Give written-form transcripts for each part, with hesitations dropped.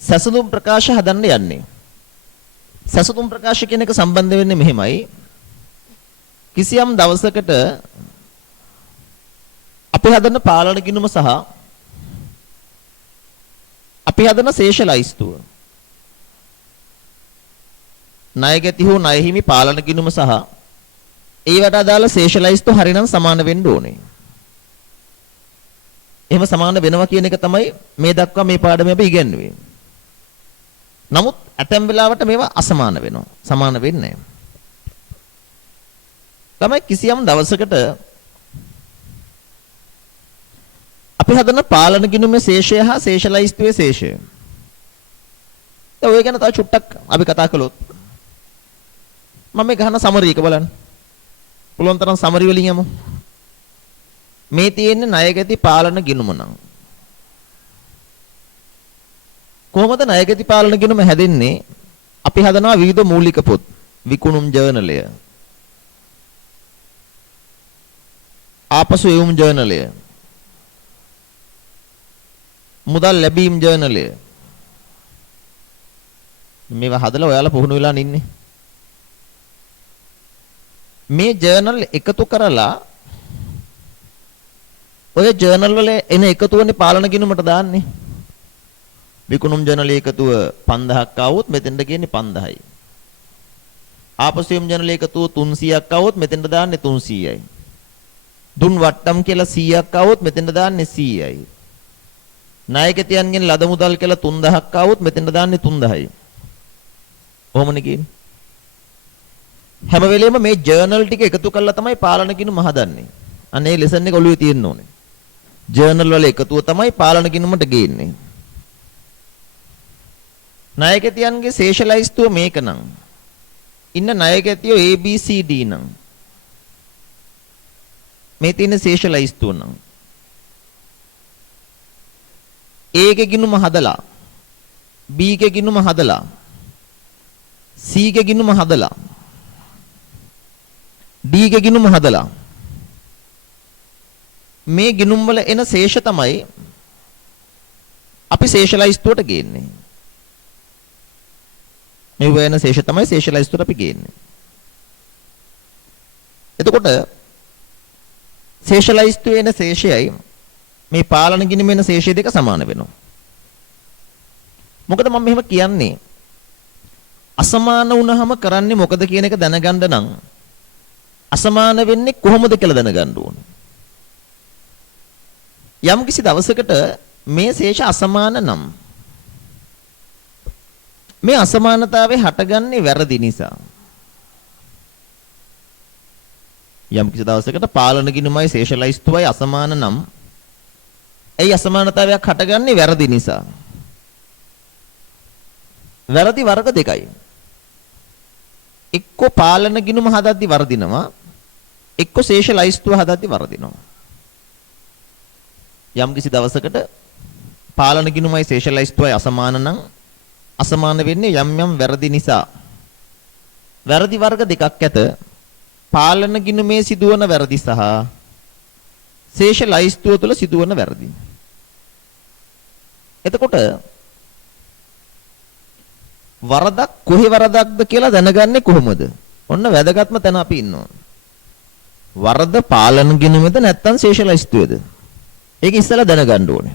සසඳුම් ප්‍රකාශ හදන්න යන්නේ. සසඳුම් ප්‍රකාශ කියන එක සම්බන්ධ වෙන්නේ මෙහෙමයි. කිසියම් දවසකට අපි හදන පාලන ගිණුම සහ අපි හදන ශේෂ ලයිස්තුව ණයගැති හෝ ණයහිමි පාලන ගිණුම සහ ඒවට අදාළ ශේෂ ලයිස්තුව හරිනම් සමාන වෙන්න ඕනේ. එහෙම සමාන වෙනවා කියන එක තමයි මේ දක්වා මේ පාඩමේ අපි ඉගෙනුවේ. නමුත් ඇතැම් වෙලාවට මේවා අසමාන වෙනවා. සමාන වෙන්නේ නැහැ. තමයි කිසියම් දවසකට අපි හදන පාලන ගිණුමේ ශේෂය හා ශේෂ ලයිස්තුවේ ශේෂය. දැන් ඔය ගැන තව චුට්ටක් අපි කතා කළොත් මම මේ ගහන සමරි එක බලන්න. පුළුවන් තරම් සමරි වලින් යමු. මේ තියෙන්නේ ණයගැති පාලන ගිණුම නම්. කොහොමද ණයගැති පාලන ගිණුම හැදෙන්නේ? අපි හදනවා විවිධ මූලික පොත්. විකුණුම් ජර්නලය. ආපසු එවුම් ජර්නලය. මුදල් ලැබීම් ජර්නලය. මේවා හදලා ඔයාලා පුහුණු වෙලා ඉන්නේ. මේ ජර්නල් එකතු කරලා ඔය ජර්නල් වල එන එකතුවනේ පාලන ගිණුමට දාන්නේ. විකුණුම් ජර්නලයේ එකතුව 5000ක් ආවොත් මෙතෙන්ට කියන්නේ 5000යි. ආපසුම් ජර්නලයේ එකතුව 300ක් ආවොත් මෙතෙන්ට දාන්නේ 300යි. දුන් වට්ටම් කියලා 100ක් ආවොත් මෙතෙන්ට දාන්නේ 100යි. ණයගැතියන්ගෙන් ලද මුදල් කියලා 3000ක් ආවොත් මෙතෙන්ට දාන්නේ 3000යි. කොහොමනේ කියන්නේ? හැම වෙලෙම මේ ජර්නල් ටික එකතු කරලා තමයි පාලන ගිණුම හදන්නේ. අනේ ලෙසන් එක ඔළුවේ තියෙන්න ඕනේ. ජර්නල් වල එකතුව තමයි පාලන ගිණුමට ගේන්නේ. ණයගැතියන්ගේ ශේෂ ලයිස්තුව මේක නම්. ඉන්න ණයගැතියෝ ABCD නම්. මේ තියෙන ශේෂ ලයිස්තුව නම්. A ගේ ගිණුම හදලා B ගේ ගිණුම හදලා C ගේ ගිණුම හදලා D ගේ ගිණුම හදලා මේ ගිණුම් වල එන ශේෂ තමයි අපි ශේෂ ලයිස්තුවට ගේන්නේ. මේ වෙන ශේෂ තමයි ශේෂ ලයිස්තුවට අපි ගේන්නේ. එතකොට ශේෂ ලයිස්තුවේ එන ශේෂයයි මේ පාලන ගිණුමේ එන ශේෂය දෙක සමාන වෙනවා. මොකද මම මෙහෙම කියන්නේ අසමාන වුණාම කරන්නේ මොකද කියන එක දැනගන්න නම් අසමාන වෙන්නේ කොහොමද කියලා දැනගන්න ඕනේ. යම් කිසි දවසකට මේ ශේෂ අසමාන නම් මේ අසමානතාවය හටගන්නේ වැරදි නිසා. යම් කිසි දවසකට පාලන ගිණුමයි ශේෂ ලයිස්තුවයි අසමාන නම් ඒ අසමානතාවයක් හටගන්නේ වැරදි නිසා. වැරදි වර්ග දෙකයි. එක්ක පාලන ගිණුම හදද්දි වර්ධිනවා එක්ක ශේෂ ලයිස්තුව හදද්දි වර්ධිනවා. යම් කිසි දවසකට පාලන ගිණුමයි ශේෂ ලයිස්තුවයි අසමාන නම් අසමාන වෙන්නේ යම් යම් වැරදි නිසා. වැරදි වර්ග දෙකක් ඇත. පාලන ගිණුමේ සිදුවන වැරදි සහ ශේෂ ලයිස්තුව තුළ සිදුවන වැරදි. එතකොට වරදක් කොහේ වරදක්ද කියලා දැනගන්නේ කොහොමද? ඔන්න වැදගත්ම තැන අපි ඉන්නවා. වරද පාලන ගිණුමේද නැත්නම් ශේෂ ලයිස්තුවේද? ඒක ඉස්සෙල්ලා දැනගන්න ඕනේ.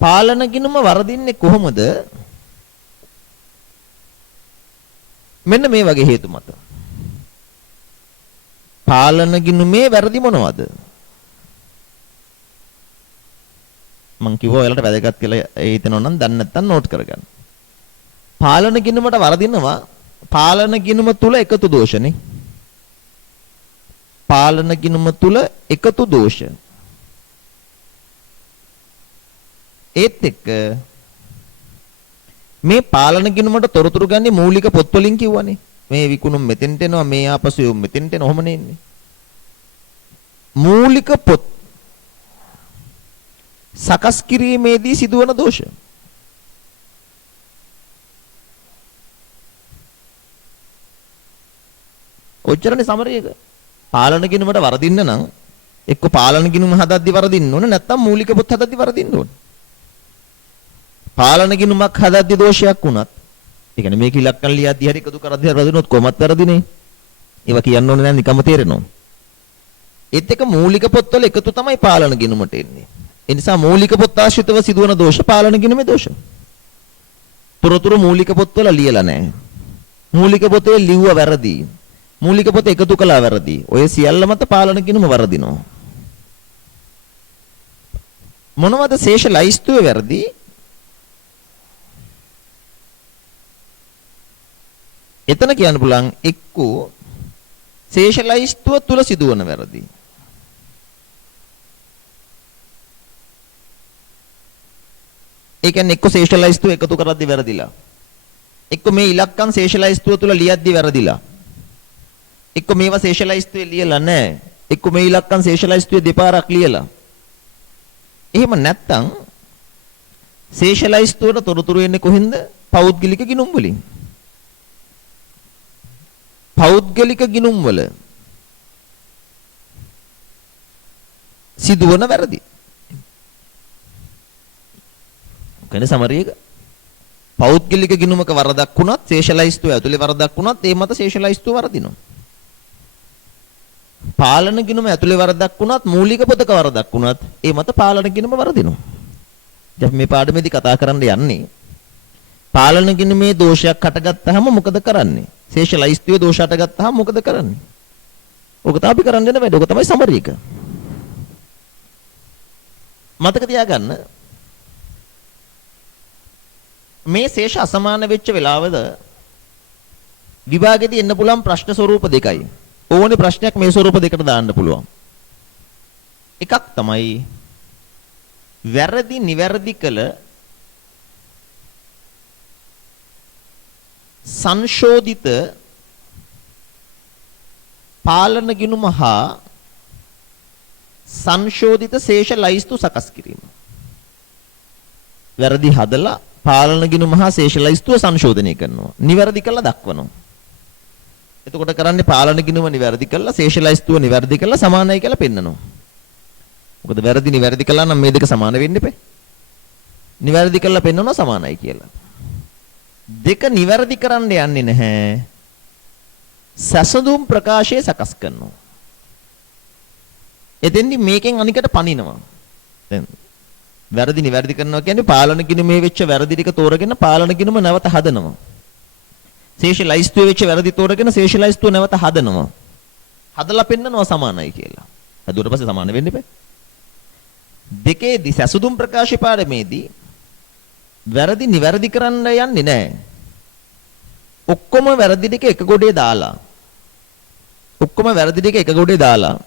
පාලන ගිණුම වරදින්නේ කොහොමද? මෙන්න මේ වගේ හේතු මත. පාලන ගිණුමේ වැරදි මොනවද? මං කිව්වා ඔයාලට වැදගත් කියලා හිතනවා නම් දැන් නැත්තම් නෝට් කරගන්න. පාලන ගිණුමට වරදිනවා පාලන ගිණුම තුල එකතු දෝෂනේ. පාලන ගිණුම තුල එකතු දෝෂ. ඒත් එක්ක මේ පාලන ගිණුමට තොරතුරු ගන්නේ මූලික පොත් වලින් කිව්වනේ. මේ විකුණුම් මෙතෙන්ට එනවා මේ ආපසු මෙතෙන්ට එනවා ඔහොම නෙන්නේ. මූලික පොත් සකස් කිරීමේදී සිදුවන දෝෂ. ඔච්චරනේ සමරි එක. පාලන ගිණුමට වරදින්න නම් එක්ක පාලන ගිණුම හදද්දි වරදින්න ඕන නැත්නම් මූලික පොත් හදද්දි වරදින්න ඕන. පාලන ගිණුමක් හදද්දි දෝෂයක් වුණත් ඒ කියන්නේ මේක ඉලක්කම් ලියද්දි හරි එකතු කරද්දි හරි වරදිනොත් කොහොමත් වරදිනේ. ඒවා කියන්න ඕනේ නැහැ නිකම්ම තේරෙනවා. ඒත් එක මූලික පොත්වල එකතු තමයි පාලන ගිණුමට එන්නේ. ඒ නිසා මූලික පොත් ආශ්‍රිතව සිදුවන දෝෂ පාලන ගිණුමේ දෝෂ. තොරතුරු මූලික පොත්වල ලියලා නැහැ. මූලික පොතේ ලිව්ව වැරදි. මූලික පොත එකතු කළා වැරදි. ඔය සියල්ල මත පාලන ගිණුම වරදිනවා. මොනවද ශේෂ ලයිස්තුවේ වැරදි? එතන කියන්න පුළුවන් එක්කෝ ශේෂ ලයිස්තුව තුල සිදුවන වැරදි. ඒ කියන්නේ එක්ක ශේෂ ලයිස්තුව එකතු කරද්දී වැරදිලා. එක්ක මේ ඉලක්කම් ශේෂ ලයිස්තුව තුල ලියද්දී වැරදිලා. එක්ක මේවා ශේෂ ලයිස්තුවේ ලියලා නැහැ. එක්ක මේ ඉලක්කම් ශේෂ ලයිස්තුවේ දෙපාරක් ලියලා. එහෙම නැත්තම් ශේෂ ලයිස්තුවට තොරතුරු එන්නේ කොහෙන්ද? පෞද්ගලික ගිණුම් වලින්. පෞද්ගලික ගිණුම් වල සිදුවන වැරදි. කනේ සමරියක පෞද්ගලික ගිණුමක වරදක් වුණත් ශේෂ ලයිස්තුව ඇතුලේ වරදක් වුණත් ඒ මත ශේෂ ලයිස්තුව වරදිනවා. පාලන ගිණුම ඇතුලේ වරදක් වුණත් මූලික පොතක වරදක් වුණත් ඒ මත පාලන ගිණුම වරදිනවා. දැන් මේ පාඩමේදී කතා කරන්න යන්නේ පාලන ගිණුමේ දෝෂයක් හටගත්තාම මොකද කරන්නේ? ශේෂ ලයිස්තුවේ දෝෂ හටගත්තාම මොකද කරන්නේ? ඔක තමයි අපි කරන්න යන වැඩ. ඔක තමයි සමරියක. මතක තියාගන්න මේ ශේෂ අසමාන වෙච්ච වෙලාවද විභාගෙදී එන්න පුළුවන් ප්‍රශ්න ස්වරූප දෙකයි. ඕනේ ප්‍රශ්නයක් මේ ස්වරූප දෙකට දාන්න පුළුවන්. එකක් තමයි වැරදි නිවැරදි කළ සංශෝධිත පාලන ගිණුම හා සංශෝධිත ශේෂ ලයිස්තු සකස් කිරීම. වැරදි හදලා පාලන ගිණුම හා ශේෂ ලයිස්තුව සංශෝධනය කරනවා. නිවැරදි කළා දක්වනවා. එතකොට කරන්නේ පාලන ගිණුම නිවැරදි කළා ශේෂ ලයිස්තුව නිවැරදි කළා සමානයි කියලා පෙන්නනවා. මොකද වැරදි නිවැරදි කළා නම් මේ දෙක සමාන වෙන්න එපේ. නිවැරදි කළා පෙන්නනවා සමානයි කියලා. දෙක නිවැරදි කරන්න යන්නේ නැහැ. සසඳුම් ප්‍රකාශය සකස් කරනවා. එතෙන්දි මේකෙන් අනිකට පනිනවා. දැන් වැරදි නිවැරදි කරනවා කියන්නේ පාලන ගිණුමේ වෙච්ච වැරදි ටික තෝරගෙන පාලන ගිණුම නැවත හදනවා. ශේෂ ලයිස්තුවේ වෙච්ච වැරදි තෝරගෙන ශේෂ ලයිස්තුව නැවත හදනවා. හදලා පෙන්නනවා සමානයි කියලා. හදුවට පස්සේ සමාන වෙන්න එපා. දෙකේදී සසඳුම් ප්‍රකාශ පාඩමේදී වැරදි නිවැරදි කරන්න යන්නේ නැහැ. ඔක්කොම වැරදි ටික එක ගොඩේ දාලා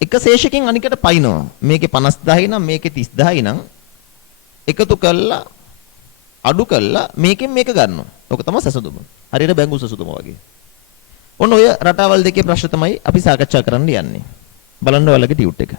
එක ශේෂකින් අනිකට පයින්නවා. මේකේ 50000යි නම් මේකේ 30000යි නම් එකතු කළා අඩු කළා මේකෙන් මේක ගන්නවා. ඔක තමයි සසඳුම. හරියට බැංගු සසඳුම වගේ. ඔන්න ඔය රටාවල් දෙකේ ප්‍රශ්න තමයි අපි සාකච්ඡා කරන්න යන්නේ. බලන්න ඔයාලගේ ටියුට් එක.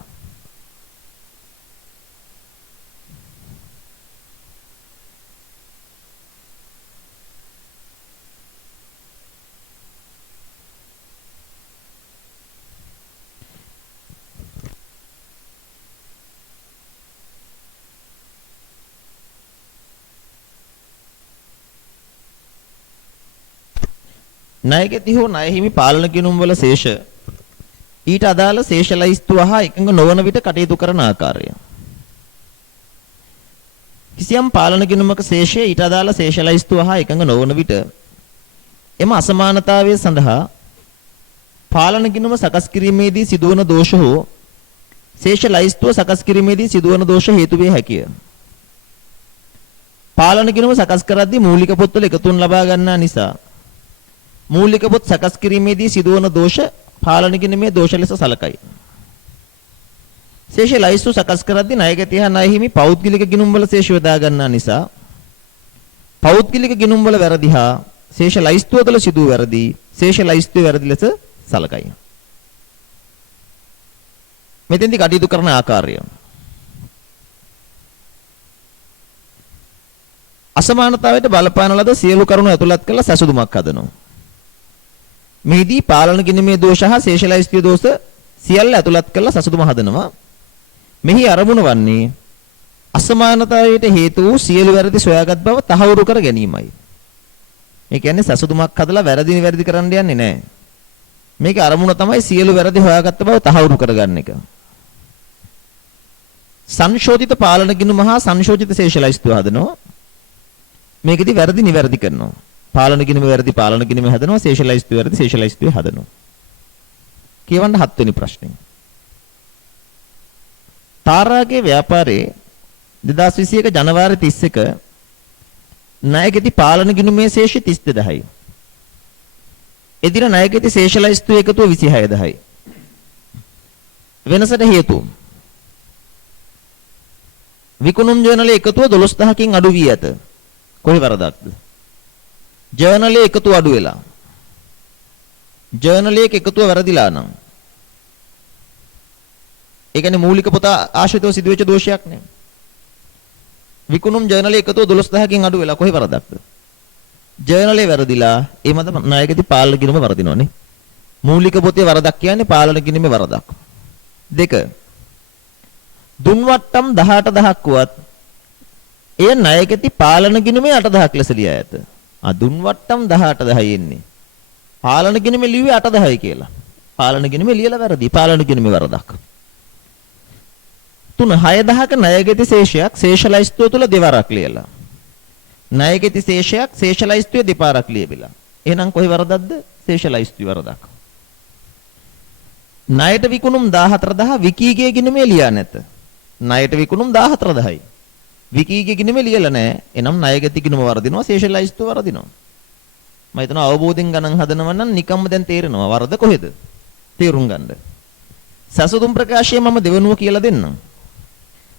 ණයගැති හෝ ණය හිමි පාලන ගිණුම් වල ශේෂ ඊට අදාළ ශේෂ ලයිස්තුව හා එකඟ නොවන විට කටයුතු කරන ආකාරය. කිසියම් පාලන ගිණුමක ශේෂය ඊට අදාළ ශේෂ ලයිස්තුව හා එකඟ නොවන විට එම අසමානතාවය සඳහා පාලන ගිණුම සකස් කිරීමේදී සිදුවන දෝෂ හෝ ශේෂ ලයිස්තුව සකස් කිරීමේදී සිදුවන දෝෂ හේතු වේ හැකිය. පාලන ගිණුම සකස් කරද්දී මූලික පොත්වල එකතුන් ලබා ගන්නා නිසා මූලික පොත් සකස් කිරීමේදී සිදුවන දෝෂ පාලන ගිණුමේ දෝෂ ලෙස සලකයි. ශේෂ ලයිස්තු සකස් කරද්දී ණයගැති හා ණය හිමි පෞද්ගලික ගිණුම් වල ශේෂ යොදා ගන්නා නිසා පෞද්ගලික ගිණුම් වල වැරදි හා ශේෂ ලයිස්තුව තුළ සිදු වැරදි ශේෂ ලයිස්තුවේ වැරදි ලෙස සලකයි. මෙතෙන්දි කටයුතු කරන ආකාරය අසමානතාවයට බලපාන ලද සියලු කරුණු ඇතුළත් කළ සැසඳුමක් හදනවා. මෙහිදී පාලන ගිණුමේ දෝෂ හා ශේෂ ලයිස්තුවේ දෝෂ සියල්ල ඇතුළත් කරලා සසුදුම හදනවා. මෙහි අරමුණ වන්නේ අසමානතාවයට හේතු වූ සියලු වැරදි සොයාගත් බව තහවුරු කර ගැනීමයි. මේ කියන්නේ සසුදුමක් හදලා වැරදි කරන්න යන්නේ නැහැ. මේකේ අරමුණ තමයි සියලු වැරදි හොයාගත්ත බව තහවුරු කරගන්න එක. සංශෝධිත පාලන ගිණුම හා සංශෝධිත ශේෂලයිස්තුව හදනවා. මේකෙදි වැරදි නිවැරදි කරනවා. පාලන ගිණුම වැරදි පාලන ගිණුම හදනවා. ශේෂලයිස්තුව වැරදි ශේෂලයිස්තුව හදනවා. කියවන්න 7 වෙනි ප්‍රශ්නේ. තාරාගේ ව්‍යාපාරයේ 2021 ජනවාරි 31 ණයකෙති පාලන ගිණුමේ ශේෂය 32000යි. එදින ණයකෙති ශේෂලයිස්තුව එකතුව 26000යි. වෙනසට හේතු විකුණුම් ජර්නලයේ එකතුව 12000කින් අඩු වී ඇත. කොහේ වරදක්ද? ජර්නලයේ එකතුව අඩු වෙලා. ජර්නලයේ එකතුව වැරදිලා නම්. ඒ කියන්නේ මූලික පොත ආශ්‍රිතව සිදුවෙච්ච දෝෂයක් නේ. විකුණුම් ජර්නලයේ එකතුව 12000කින් අඩු වෙලා කොහේ වරදක්ද? ජර්නලයේ වැරදිලා ඒ මත ණයකෙති පාලන ගිණුම වරදිනවනේ. මූලික පොතේ වරදක් කියන්නේ පාලන ගිණුමේ වරදක්. 2 දුන්වට්ටම් 18000ක් වුවත් එය ණයකෙති පාලන ගිණුමේ 8000ක් ලෙස ලියා ඇත. දුන්වට්ටම් 18000යි එන්නේ. පාලන ගිණුමේ ලිව්වේ 8000යි කියලා. පාලන ගිණුමේ ලියලා වැරදි. පාලන ගිණුමේ වරදක්. 3 6000ක ණයකෙති ශේෂයක් ශේෂලයිස්තුව තුල දෙවරක් ලියලා. ණයකෙති ශේෂයක් ශේෂලයිස්තුවේ දෙපාරක් ලියවිලා. එහෙනම් කොහේ වරදක්ද? ශේෂලයිස්තුවේ වරදක්. ණයට විකුණුම් 14000 විකීගේ ගිණුමේ ලියා නැත. ණයට විකුණුම් 14000යි. විකීගේ ගිණුමේ ලියලා නැහැ. එනම් ණයකෙති ගිණුම වරදිනවා ශේෂලයිස්තුව වරදිනවා. මම හිතනවා අවබෝධයෙන් ගණන් හදනවා නම් නිකම්ම දැන් තේරෙනවා වරද කොහෙද? තේරුම් ගන්න. සසුදුම් ප්‍රකාශය මම දෙවනුව කියලා දෙන්නම්.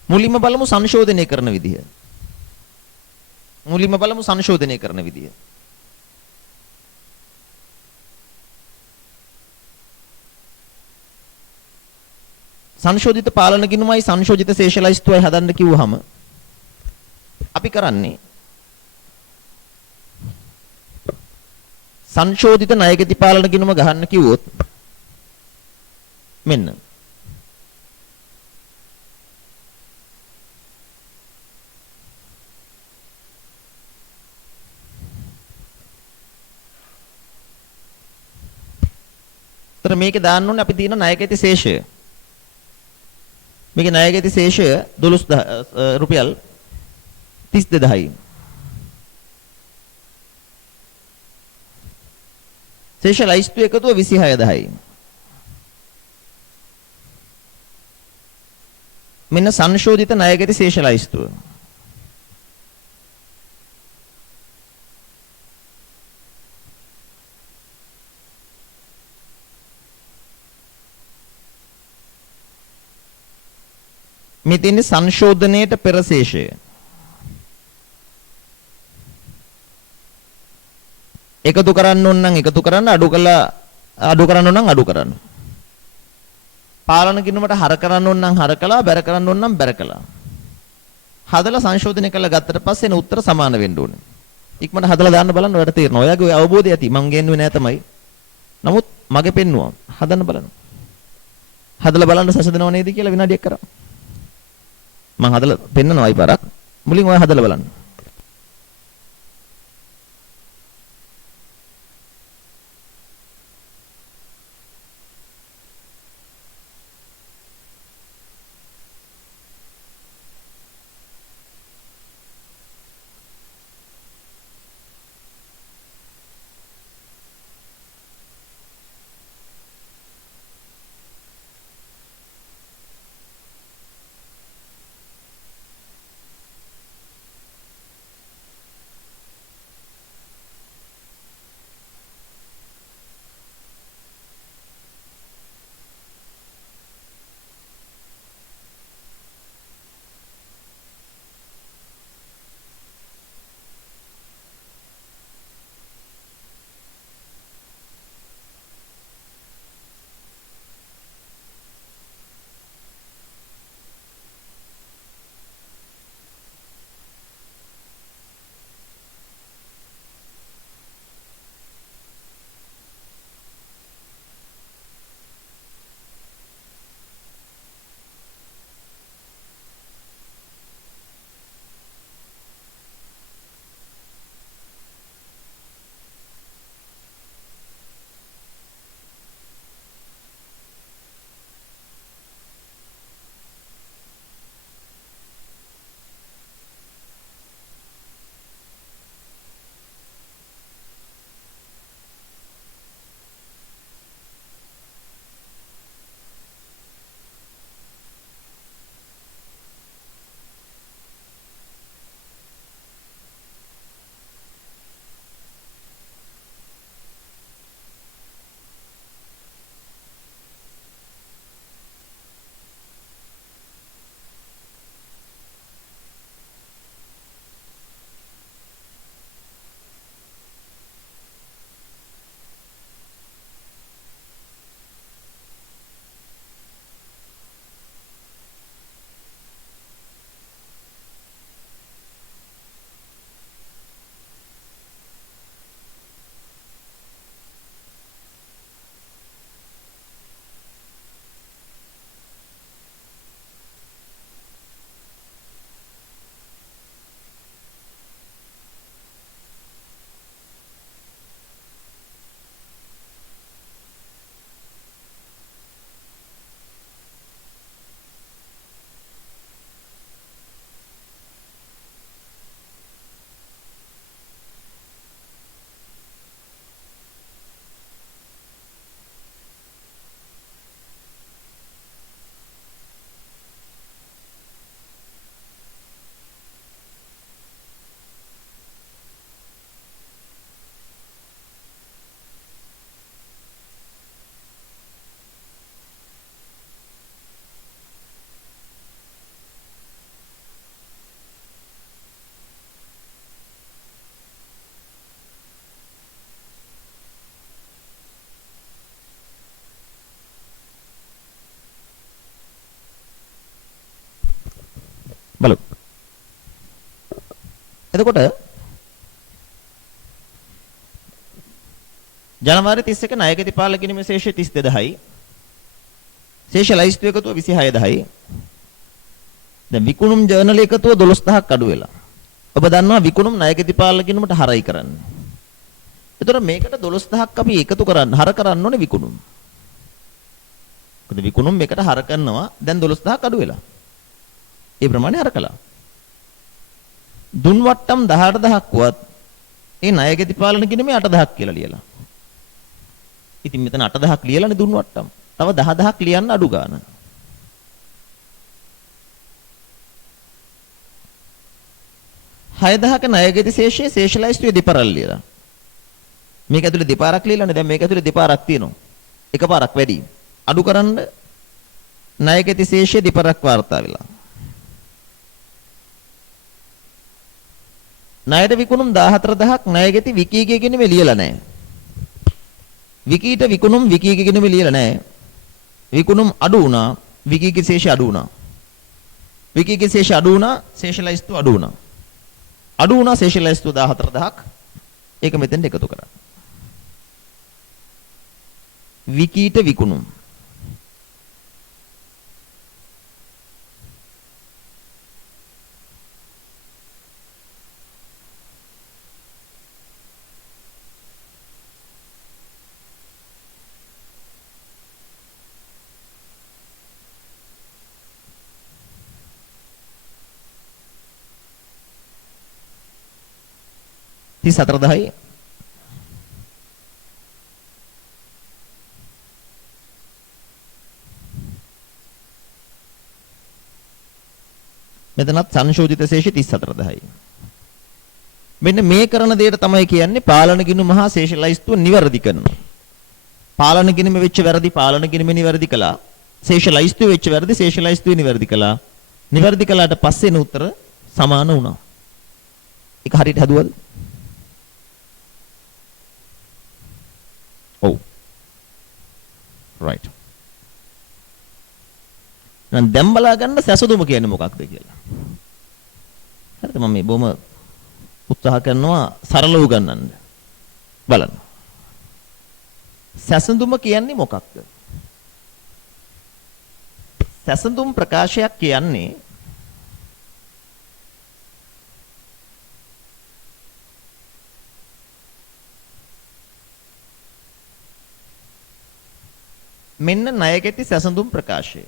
මුලින්ම බලමු සංශෝධනය කරන විදිය. සංශෝධිත පාලන ගිණුමයි සංශෝධිත ශේෂලයිස්තුවයි හදන්න කිව්වහම අපි කරන්නේ සංශෝධිත ණයකෙති පාලන ගිණුම ගහන්න කිව්වොත් මෙන්න තර මේකේ දාන්න ඕනේ අපි තියෙන ණයකෙති ශේෂය. මේකේ ණයකෙති ශේෂය 12000 රුපියල් 32000යි. ශේෂලයිස්තුව එකතුව 26000යි. මෙන්න සංශෝධිත ණයකෙති ශේෂලයිස්තුව. මෙතන සංශෝධනයේට පෙර ශේෂය. එකතු කරන්න ඕන නම් එකතු කරන්න, අඩු කරන්න ඕන නම් අඩු කරන්න. පාලන ගිණුමට හර කරන්න ඕන නම් හර කළා, බැර කරන්න ඕන නම් බැර කළා. හදලා සංශෝධනය කළා ගත්තට පස්සේ එන උත්තර සමාන වෙන්න ඕනේ. ඉක්මනට හදලා දාන්න බලන්න ඔයාලට තේරෙනවා. ඔයාගේ ඔය අවබෝධය ඇති. මං ගෙන්නුවේ නෑ තමයි. නමුත් මගේ පෙන්නුවා. හදන්න බලන්න. හදලා බලන්න සසදනව නේද කියලා විනාඩියක් කරා. මං හදලා පෙන්නනවා ඊපාරක්. මුලින් ඔයා හදලා බලන්න. එතකොට ජනවාරි 31 ණයකති පාලන කිරීමේ ශේෂය 32000යි. ශේෂ ලයිස්තු එකතුව 26000යි. දැන් විකුණුම් ජර්නල් එකතුව 12000ක් අඩු වෙලා. ඔබ දන්නවා විකුණුම් ණයකති පාලන කිරීමට හරයි කරන්නේ. එතකොට මේකට 12000ක් අපි එකතු කරන්න හර කරන්න ඕනේ විකුණුම්. මොකද විකුණුම් මේකට හර කරනවා දැන් 12000ක් අඩු වෙලා. ඒ ප්‍රමාණය හර කළා. දුන් වට්ටම් 18000ක් වත් ඒ ණයකති පාලන කිරීමේ 8000ක් කියලා ලියලා. ඉතින් මෙතන 8000ක් ලියලානේ දුන් වට්ටම්. තව 10000ක් ලියන්න අඩු ගන්න. හයදහක ණයකති ශේෂයේ ශේෂලයිස්තුවේ දෙපාරක් ලියලා. මේක ඇතුලේ දෙපාරක් ලියලානේ. දැන් මේක ඇතුලේ දෙපාරක් තියෙනවා. එකපාරක් වැඩි. අඩු කරන්න ණයකති ශේෂයේ දෙපාරක් වාර්තා වෙලා. ණයට විකුණුම් 14000ක් ණයකති විකීගේ ගෙනෙම ලියලා නැහැ. විකීට විකුණුම් විකීගේ ගෙනෙම ලියලා නැහැ. විකුණුම් අඩු වුණා, විකීගේ ශේෂය අඩු වුණා. විකීගේ ශේෂය අඩු වුණා, ශේෂලයිස්තු අඩු වුණා. අඩු වුණා ශේෂලයිස්තු 14000ක්. ඒක මෙතෙන්ට එකතු කරා. විකීට විකුණුම් තිස් 41000යි. මෙතනත් සංශෝධිත ශේෂය 34000යි. මෙන්න මේ කරන දෙයට තමයි කියන්නේ පාලන ගිණුම මහා ශේෂලයිස්තුව නිවැරදි කරනවා. පාලන ගිණුම වෙච්ච වැරදි පාලන ගිණුම නිවැරදි කළා. ශේෂලයිස්තුව වෙච්ච වැරදි ශේෂලයිස්තුව නිවැරදි කළා. නිවැරදි කළාට පස්සේ උත්තර සමාන වුණා. ඒක හරියට හදුවද? ඔව්. right. දැන් බලා ගන්න සැසඳුම කියන්නේ මොකක්ද කියලා. හරිද? මම මේ බොහොම උත්සාහ කරනවා සරලව උගන්වන්න. බලන්න. සැසඳුම කියන්නේ මොකක්ද? සැසඳුම් ප්‍රකාශයක් කියන්නේ මෙන්න ණයකැති සැසඳුම් ප්‍රකාශය.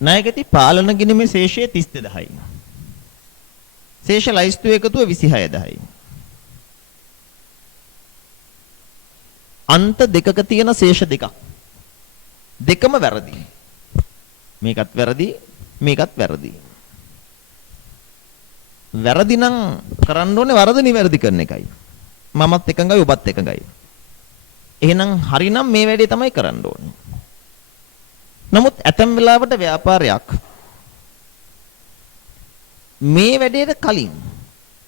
ණයකැති පාලන ගිණුමේ ශේෂය 32000යි. ශේෂ ලයිස්තු එකතුව 26000යි. අන්ත දෙකක තියෙන ශේෂ දෙකක්. දෙකම වැරදි. මේකත් වැරදි, මේකත් වැරදි. වැරදි නම් කරන්න ඕනේ වරද නිවැරදි කරන එකයි. මමත් එකඟයි ඔබත් එකඟයි. එහෙනම් හරිනම් මේ වැඩේ තමයි කරන්න ඕනේ. නමුත් ඇතැම් වෙලාවට ව්‍යාපාරයක් මේ වැඩේට කලින්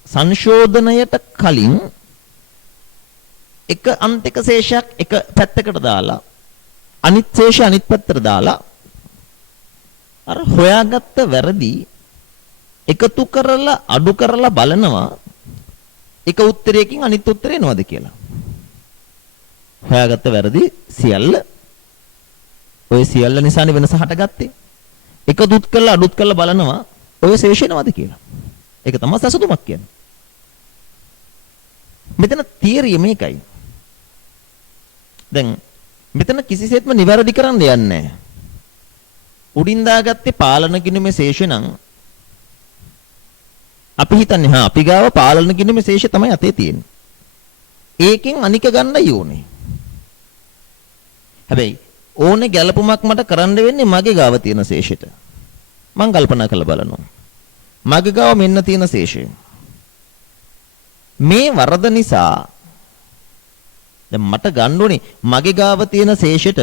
සංශෝධනයට කලින් එක අන්තික ශේෂයක් එක පැත්තකට දාලා අනිත් ශේෂය අනිත් පැත්තට දාලා අර හොයාගත්ත වැරදි එකතු කරලා අඩු කරලා බලනවා එක උත්තරයකින් අනිත් උත්තරේ එනවද කියලා. හොයාගත්ත වැරදි සියල්ල ඔය සියල්ල නිසානේ වෙනස හටගත්තේ. එකදුත් කළා අඩුත් කළා බලනවා ඔය ශේෂයනවද කියලා. ඒක තමයි සසතුමක් කියන්නේ. මෙතන තියරිය මේකයි. දැන් මෙතන කිසිසේත්ම නිවැරදි කරන්න යන්නේ නැහැ. උඩින් දාගත්තේ පාලන ගිණුමේ ශේෂ නම් අපි හිතන්නේ අපි ගාව පාලන ගිණුමේ ශේෂ තමයි අතේ තියෙන්නේ. ඒකෙන් අනික ගන්නයි ඕනේ. හැබැයි ඕනේ ගැළපුමක් මට කරන්න වෙන්නේ මගේ ගාව තියෙන ශේෂෙට. මං කල්පනා කරලා බලනවා. මගේ ගාව මෙන්න තියෙන ශේෂය. මේ වරද නිසා දැන් මට ගන්න ඕනේ මගේ ගාව තියෙන ශේෂෙට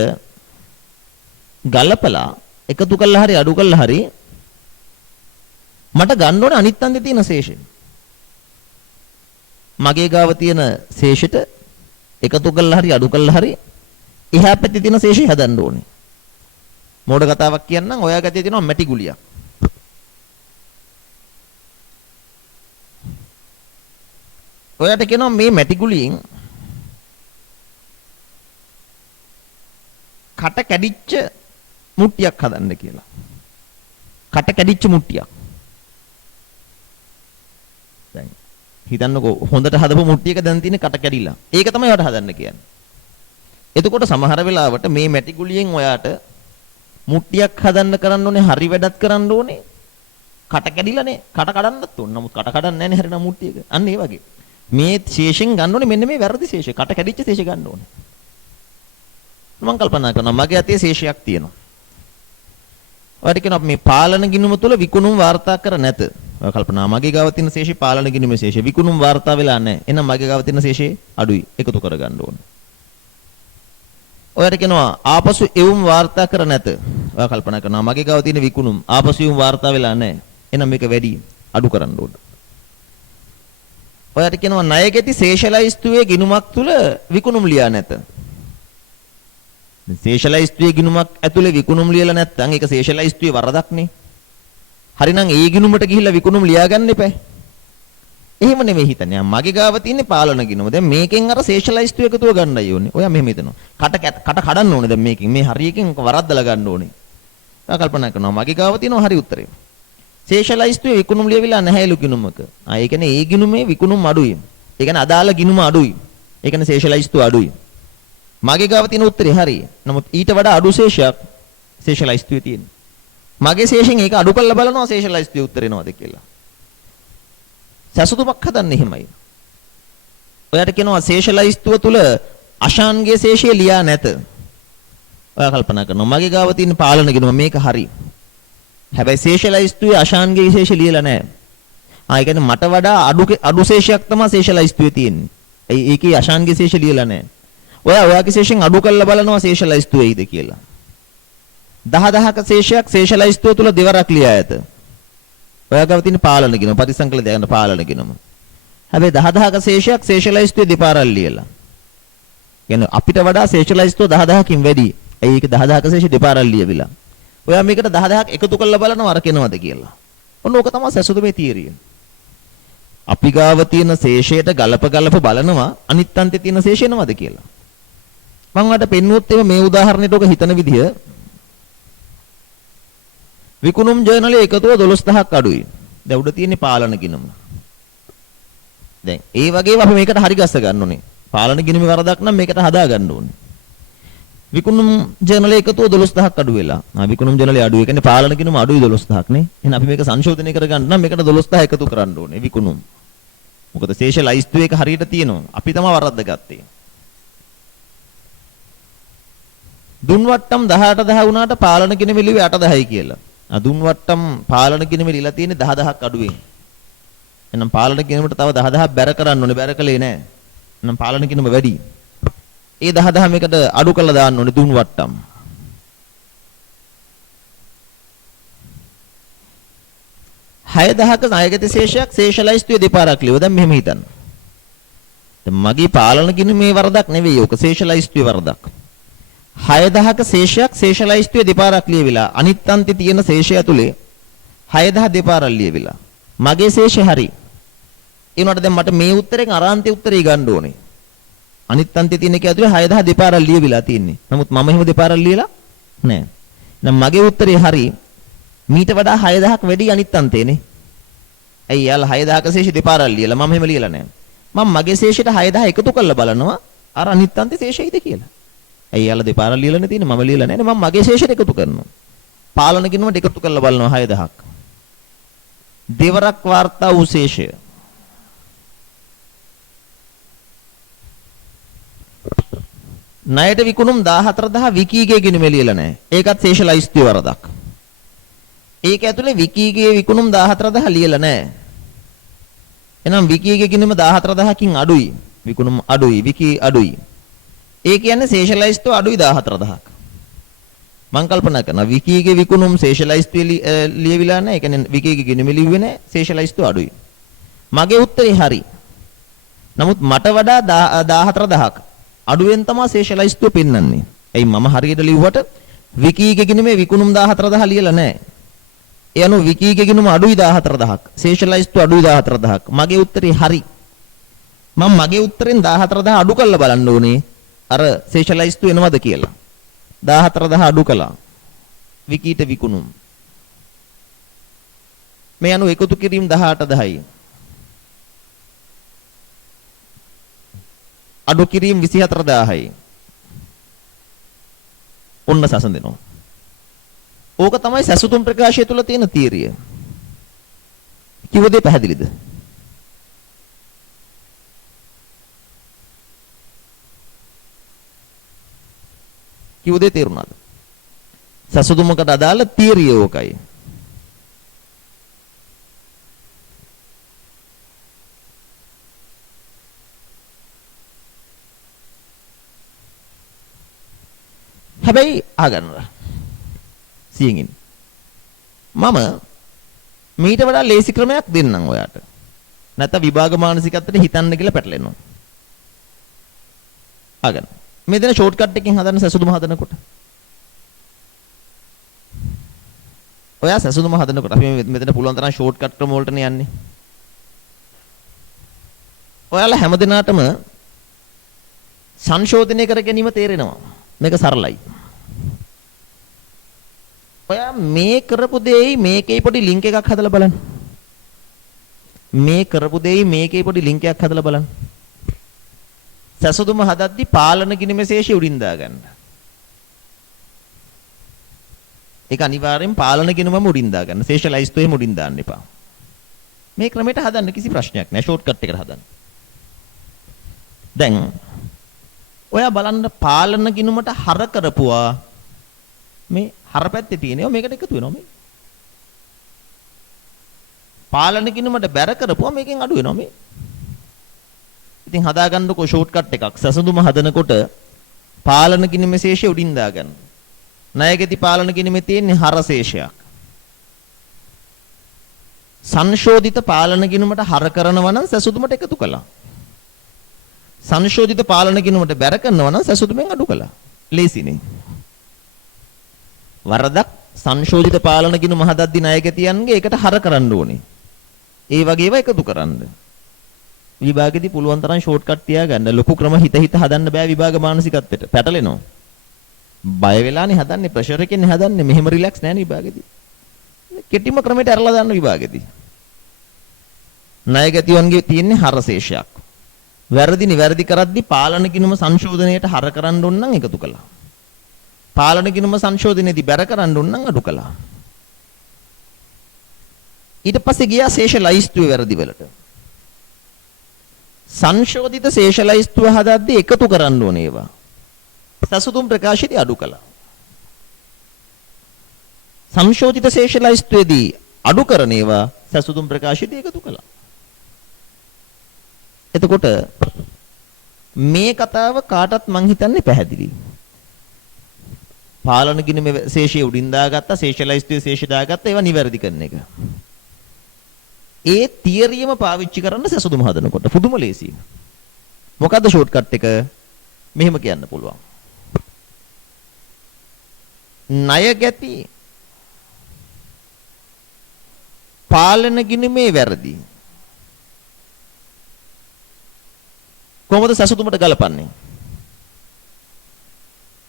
ගලපලා එකතු කළා හරි අඩු කළා හරි මට ගන්න ඕනේ අනිත් අන්දේ තියෙන ශේෂය. මගේ ගාව තියෙන ශේෂෙට එකතු කළා හරි අඩු කළා හරි එහා පැත්තේ තියෙන ශේෂය හදන්න ඕනේ. මෝඩ කතාවක් කියන්නම් ඔයා ගැතේ තියෙනවා මැටි ගුලියක්. ඔයාට කියනවා මේ මැටි ගුලියෙන් කට කැඩිච්ච මුට්ටියක් හදන්න කියලා. කට කැඩිච්ච මුට්ටියක්. දැන් හිතන්නකෝ හොඳට හදපු මුට්ටියක දැන් තියෙන කට කැඩිලා. ඒක තමයි ඔයාට හදන්න කියන්නේ. එතකොට සමහර වෙලාවට මේ මැටි ගුලියෙන් ඔයාට මුට්ටියක් හදන්න කරන්න ඕනේ හරි වැඩක් කරන්න ඕනේ. කට කැඩිලානේ. කට කඩන්නත් ඕනේ. නමුත් කට කඩන්නේ නැහැනේ හරිනම් මුට්ටියක. අන්න ඒ වගේ. මේ ශේෂෙන් ගන්න ඕනේ මෙන්න මේ වැරදි ශේෂය. කට කැඩිච්ච ශේෂය ගන්න ඕනේ. මම කල්පනා කරනවා මගේ අතේ ශේෂයක් තියෙනවා. ඔයාට කියනවා මේ පාලන ගිණුම තුල විකුණුම් වාර්තා කර නැත. ඔයා කල්පනා මගේ ගාව තියෙන ශේෂය පාලන ගිණුමේ ශේෂය විකුණුම් වාර්තා වෙලා නැහැ. එහෙනම් මගේ ගාව තියෙන ශේෂය අඩුයි. එකතු කර ගන්න ඕනේ. ඔයාට කියනවා ආපසු එවුම් වාර්තා කර නැත. ඔයා කල්පනා කරනවා මගේ ගාව තියෙන විකුණුම් ආපසු එවුම් වාර්තා වෙලා නැහැ. එහෙනම් මේක වැඩි අඩු කරන්න ඕනේ. ඔයාට කියනවා ණයගැති ශේෂලයිස්තුවේ ගිණුමක් තුල විකුණුම් ලියා නැත. ශේෂලයිස්තුවේ ගිණුමක් ඇතුලේ විකුණුම් ලියලා නැත්නම් ඒක ශේෂලයිස්තුවේ වරදක්නේ. හරිනම් ඒ ගිණුමට ගිහිල්ලා විකුණුම් ලියා ගන්න එපා. එහෙම නෙමෙයි හිතන්නේ. මගේ ගාව තියෙන්නේ පාලන ගිණුම. දැන් මේකෙන් අර ශේෂලයිස්තුව එකතුව ගන්නයි ඕනේ. ඔයා මෙහෙම හිතනවා. කට කඩන්න ඕනේ දැන් මේකෙන්. මේ හරියකින් වරද්දලා ගන්න ඕනේ. ඔයා කල්පනා කරනවා මගේ ගාව තියෙනවා හරි උත්තරේ. ශේෂලයිස්තුවේ විකුණුම් ලියවිලා නැහැලු ගිණුමක. ඒ කියන්නේ ඒ ගිණුමේ විකුණුම් අඩුයි. ඒ කියන්නේ අදාළ ගිණුම අඩුයි. ඒ කියන්නේ ශේෂලයිස්තුව අඩුයි. මගේ ගාව තියෙන උත්තරේ හරි. නමුත් ඊට වඩා අඩු ශේෂයක් ශේෂලයිස්තුවේ තියෙනවා. මගේ ශේෂයෙන් ඒක අඩු කරලා බලනවා ශේෂලයිස්තුවේ උත්තරේ නේද කියලා. සසුතුමක් හදන්නේ එහෙමයි. ඔයාට කියනවා ශේෂලයිස්තුව තුල අශාන්ගේ ශේෂය ලියා නැත. ඔයා කල්පනා කරනවා මගේ ගාව තියෙන පාලන ගිණුම මේක හරි. හැබැයි ශේෂලයිස්තුවේ අශාන්ගේ ශේෂය ලියලා නැහැ. ඒ කියන්නේ මට වඩා අඩු ශේෂයක් තමයි ශේෂලයිස්තුවේ තියෙන්නේ. ඒකේ අශාන්ගේ ශේෂය ලියලා නැහැ. ඔයාගේ ශේෂයෙන් අඩු කරලා බලනවා ශේෂලයිස්තුවේයිද කියලා. 10,000ක ශේෂයක් ශේෂලයිස්තුව තුල දෙවරක් ලියා ඇත. ඔයාගාව තියෙන පාලන ගිණුම පරිසංකල දෙයන්න පාලන ගිණුම. හැබැයි 10,000ක ශේෂයක් ශේෂලයිස්තුවේ දෙපාරක් ලියලා. කියන්නේ අපිට වඩා ශේෂලයිස්තුව 10,000කින් වැඩි. ඒක 10,000ක ශේෂ දෙපාරක් ලියවිලා. ඔයා මේකට 10,000ක් එකතු කරලා බලනවා අර කෙනවද කියලා. ඔන්න ඕක තමයි සසුතුමේ තීරිය. අපි ගාව තියෙන ශේෂයට ගලප බලනවා අනිත් අන්තේ තියෙන ශේෂය නේද කියලා. මම ඔයාලට පෙන්නුවොත් මේ උදාහරණයට ඔක හිතන විදිය විකුණුම් ජර්නලයේ එකතුව 12000ක් අඩුයි. දැන් උඩ තියෙන්නේ පාලන ගිණුම. දැන් ඒ වගේම අපි මේකට හරි ගස්ස ගන්න ඕනේ. පාලන ගිණුමේ වරදක් නම් මේකට හදා ගන්න ඕනේ. විකුණුම් ජර්නලයේ එකතුව 12000ක් අඩු වෙලා. විකුණුම් ජර්නලයේ අඩු. ඒ කියන්නේ පාලන ගිණුම අඩුයි 12000ක් නේ. එහෙනම් අපි මේක සංශෝධනය කරගන්න නම් මේකට 12000 එකතු කරන්න ඕනේ විකුණුම්. මොකද ශේෂ ලයිස්තුව එක හරියට තියෙනවා. අපි තමයි වරද්ද ගත්තේ. දුන්වට්ටම් 18000 වුණාට පාලන ගිණුම ලිව්වේ 8000යි කියලා. දුන්වට්ටම් පාලන ගිණුමේ ලියලා තියෙන්නේ 10000ක් අඩුවෙන්. එහෙනම් පාලන ගිණුමට තව 10000ක් බැර කරන්න ඕනේ. බැර කළේ නැහැ. එහෙනම් පාලන ගිණුම වැඩි. ඒ 10000 මේකට අඩු කරලා දාන්න ඕනේ දුන්වට්ටම්. හයදහක ණයගැති ශේෂයක් ශේෂලයිස්තුවේ දෙපාරක් ලියුවා. දැන් මෙහෙම හිතන්න. දැන් මගේ පාලන ගිණුමේ වරදක් නෙවෙයි. ඔක ශේෂලයිස්තුවේ වරදක්. 6000ක ශේෂයක් ශේෂලයිස්තුවේ දෙපාරක් ලියවිලා අනිත් අන්තේ තියෙන ශේෂය ඇතුලේ 6000 දෙපාරක් ලියවිලා මගේ ශේෂය හරි. ඒ උනාට දැන් මට මේ උත්තරෙන් අරාන්තේ උත්තරේ ගන්න ඕනේ. අනිත් අන්තේ තියෙන එක ඇතුලේ 6000 දෙපාරක් ලියවිලා තියෙන්නේ. නමුත් මම එහෙම දෙපාරක් ලියලා නැහැ. දැන් මගේ උත්තරේ හරි. මීට වඩා 6000ක් වැඩි අනිත් අන්තේනේ. ඇයි යාලා 6000ක ශේෂය දෙපාරක් ලියලා මම එහෙම ලියලා නැහැ. මම මගේ ශේෂයට 6000 එකතු කරලා බලනවා අර අනිත් අන්තේ ශේෂයයිද කියලා. ඇයි යාලා දෙපාරක් ලියලානේ තියෙන්නේ මම ලියලා නැහැ නේ. මම මගේ ශේෂයට එකතු කරනවා. පාලන ගිණුමට එකතු කරලා බලනවා 6000ක්. දෙවරක් වාර්තා වූ ශේෂය ණයට විකුණුම් 14000 විකීගේ ගිණුමේ ලියලා නැහැ. ඒකත් සේෂලයිස්තුවේ වරදක්. ඒක ඇතුලේ විකීගේ විකුණුම් 14000 ලියලා නැහැ. එහෙනම් විකීගේ ගිණුම 14000කින් අඩුයි. විකුණුම් අඩුයි, විකී අඩුයි. ඒ කියන්නේ සේෂලයිස්තුව අඩුයි 14000ක්. මම කල්පනා කරනවා විකීගේ විකුණුම් සේෂලයිස්තුවේ ලියවිලා නැහැ. ඒ කියන්නේ විකීගේ ගිණුම ලිව්වේ නැහැ. සේෂලයිස්තුව අඩුයි. මගේ උත්තරේ හරි. නමුත් මට වඩා 14000ක් අඩුවෙන් තමයි සේෂලයිස්තුව පෙන්වන්නේ. එයි මම හරියට ලිව්වට විකීගේ ගිණුමේ විකුණුම් 14000 ලියලා නැහැ. ඒ අනුව විකීගේ ගිණුම අඩුයි 14000ක්. සේෂලයිස්තුව අඩුයි 14000ක්. මගේ උත්තරේ හරි. මම මගේ උත්තරෙන් 14000 අඩු කරලා බලන්න ඕනේ. අර සේෂලයිස්තුව එනවද කියලා. 14000 අඩු කළා. විකීට විකුණුම්. මේ අනුව එකතු කිරීම 18,10යි. අඩු කිරීම 24000යි. ඔන්න සසඳෙනවා. ඕක තමයි සසුතුම් ප්‍රකාශය තුල තියෙන තීරිය. කිව්ව දේ පැහැදිලිද? කිව්ව දේ තේරුණාද? සසුතුමකට අදාළ තීරිය ඕකයි. හැබැයි අහගන්නවා. සියෙන් මම මීට වඩා ලේසි ක්‍රමයක් දෙන්නම් ඔයාට. නැත්නම් විභාග මානසිකත්වයට හිතන්න කියලා පැටලෙනවා. අහගන්න. මේ දෙන ෂෝට් කට් එකකින් හදන්න සසුදුම හදනකොට. ඔයා සසුදුම හදනකොට අපි මෙතන පුළුවන් තරම් ෂෝට් කට් ක්‍රම වලටනේ යන්නේ. ඔයාලා හැමදෙනාටම සංශෝධනය කර ගැනීම තේරෙනවා. මේක සරලයි. ඔයා මේ කරපු දෙයි මේකේ පොඩි ලින්ක් එකක් හදලා බලන්න. මේ කරපු දෙයි මේකේ පොඩි ලින්ක් එකක් හදලා බලන්න. සසුදුම හදද්දි පාලන ගිණුමේ ශේෂය උඩින් දාගන්න. ඒක අනිවාර්යෙන් පාලන ගිණුමම උඩින් දාගන්න. ශේෂලයිස්තුවේම උඩින් දාන්න එපා. මේ ක්‍රමයට හදන්න කිසි ප්‍රශ්නයක් නැහැ. ෂෝට් කට් එකට හදන්න. දැන් ඔයා බලන්න පාලන ගිණුමට හර කරපුවා මේ හර පැත්තේ තියෙනවා මේකට එකතු වෙනවා මේ. පාලන ගිණුමට බැර කරපුවා මේකෙන් අඩු වෙනවා මේ. ඉතින් හදාගන්නකො ෂෝට් කට් එකක්. සසඳුම හදනකොට පාලන ගිණුමේ ශේෂය උඩින් දාගන්න. ණයකෙති පාලන ගිණුමේ තියෙන්නේ හර ශේෂයක්. සංශෝධිත පාලන ගිණුමට හර කරනවා නම් සසඳුමට එකතු කළා. සංශෝධිත පාලන ගිණුමට බැර කරනවා නම් සසුදුමෙන් අඩු කළා. ලේසිනේ. වරදක් සංශෝධිත පාලන ගිණුම හදද්දි ණයකතියන්ගේ එකට හර කරන්න ඕනේ. ඒ වගේ ඒවා එකතු කරන්න. විභාගෙදී පුළුවන් තරම් ෂෝට් කට් තියාගන්න. ලොකු ක්‍රම හිත හදන්න බෑ විභාග මානසිකත්වයට. පැටලෙනවා. බය වෙලානේ හදන්නේ ප්‍රෙෂර් එකෙන් හදන්නේ. මෙහෙම රිලැක්ස් නෑනේ විභාගෙදී. කෙටිම ක්‍රමයට අරලා දාන්න විභාගෙදී. ණයකතියන්ගේ තියෙන්නේ හර ශේෂයක්. වැරදි නිවැරදි කරද්දි පාලන ගිණුම සංශෝධනයට හර කරන්න ඕන නම් එකතු කළා. පාලන ගිණුම සංශෝධනයේදී බැර කරන්න ඕන නම් අඩු කළා. ඊට පස්සේ ගියා ශේෂලයිස්තුවේ වැරදි වලට. සංශෝධිත ශේෂලයිස්තුව හදද්දී එකතු කරන්න ඕනේ ඒවා. සසුතුම් ප්‍රකාශයේදී අඩු කළා. සංශෝධිත ශේෂලයිස්තුවේදී අඩු කරන ඒවා සසුතුම් ප්‍රකාශයේදී එකතු කළා. එතකොට මේ කතාව කාටත් මං හිතන්නේ පැහැදිලි. පාලන ගිණුමේ ශේෂය උඩින් දාගත්තා, ශේෂලයිස්තුවේ ශේෂය දාගත්තා, ඒවා නිවැරදි කරන එක. ඒ තියරියම පාවිච්චි කරන්න සසුදුම හදනකොට පුදුම ලේසියි. මොකද්ද ෂෝට් කට් එක? මෙහෙම කියන්න පුළුවන්. ණය ගැති පාලන ගිණුමේ වැරදි කොහොමද සසුතුමට ගලපන්නේ?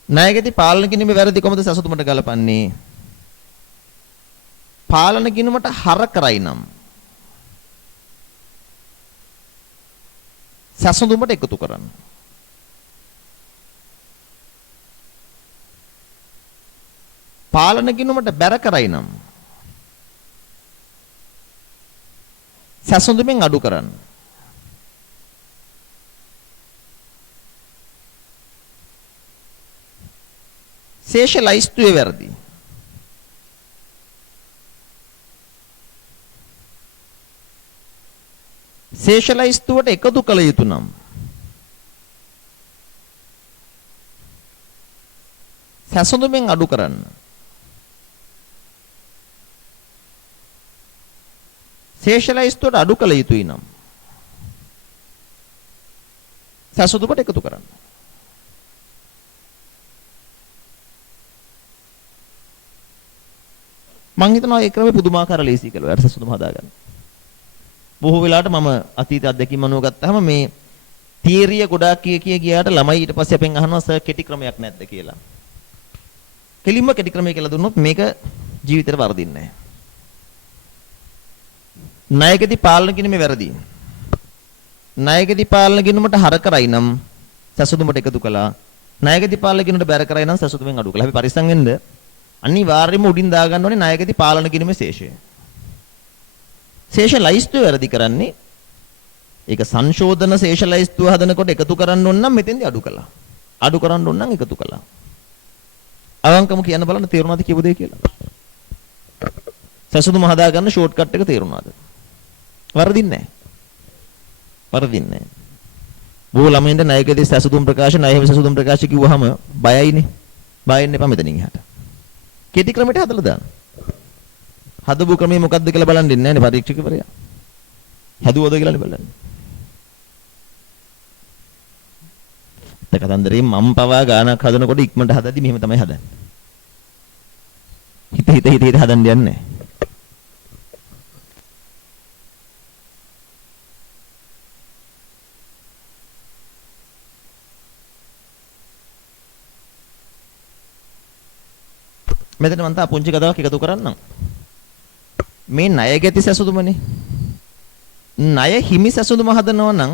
ණයකදී පාලන ගිණුමේ වැරදි කොහොමද සසුතුමට ගලපන්නේ? පාලන ගිණුමට හර කරයි නම් සසුතුමට එකතු කරන්න. පාලන ගිණුමට බැර කරයි නම් සසුතුමෙන් අඩු කරන්න. ශේෂ ලයිස්තුවේ වැරදි. ශේෂ ලයිස්තුවට එකතු කළ යුතු නම් සැසඳුමෙන් අඩු කරන්න. ශේෂ ලයිස්තුවට අඩු කළ යුතුයි නම් සැසඳුමට එකතු කරන්න. මං හිතනවා ඒ ක්‍රමේ පුදුමාකාර ලේසි කියලා. ඔයාලට සැසඳුම හදාගන්න. බොහෝ වෙලාවට මම අතීත අත්දැකීම් අනුව ගත්තාම මේ තියරිය ගොඩාක් ගියාට ළමයි ඊට පස්සේ අපෙන් අහනවා සර් කෙටි ක්‍රමයක් නැද්ද කියලා. කෙලින්ම කෙටි ක්‍රමය කියලා දුන්නොත් මේක ජීවිතේට වර්ධින්නේ නැහැ. ණයකදී පාලන කිරීමේ වැරදි. ණයකදී පාලන කිරීමට හර කරයි නම් සසුදුමට එකතු කළා. ණයකදී පාලන කිරීමට බැර කරයි නම් සසුදුමෙන් අඩු කළා. අපි පරිස්සම් වෙන්න අනිවාර්යයෙන්ම උඩින් දාගන්න ඕනේ ණයකදී පාලන කිරීමේ ශේෂය. ශේෂ ලයිස්තුව වැරදි කරන්නේ ඒක සංශෝධන ශේෂ ලයිස්තුව හදනකොට එකතු කරන්න ඕන නම් මෙතෙන්දී අඩු කළා. අඩු කරන්න ඕන නම් එකතු කළා. අවංකම කියන්න බලන්න තේරුණාද කියපු දේ කියලා. සසුදුම හදා ගන්න ෂෝට් කට් එක තේරුණාද? වරදින්නේ නැහැ. වරදින්නේ නැහැ. බොහෝ ළමයින්ට ණයකදී සසුදුම් ප්‍රකාශ ණයෙහි සසුදුම් ප්‍රකාශ කිව්වහම බයයිනේ. බයෙන්න එපා මෙතනින් එහාට. කෙටි ක්‍රමයට හදලා දාන්න. හදපු ක්‍රමය මොකක්ද කියලා බලන් දෙන්නේ නැහැ නේ පරීක්ෂකවරයා. හැදුවද කියලා බලන්න. කතන්දරේ මම පවා ගානක් හදනකොට ඉක්මනට හදද්දි මෙහෙම තමයි හදන්නේ. හිත හදන්න යන්නේ නැහැ. මෙතන මම තා පුංචි කතාවක් එකතු කරන්නම්. මේ ණය ගැති සැසඳුමනේ. ණය හිමි සැසඳුම හදනවා නම්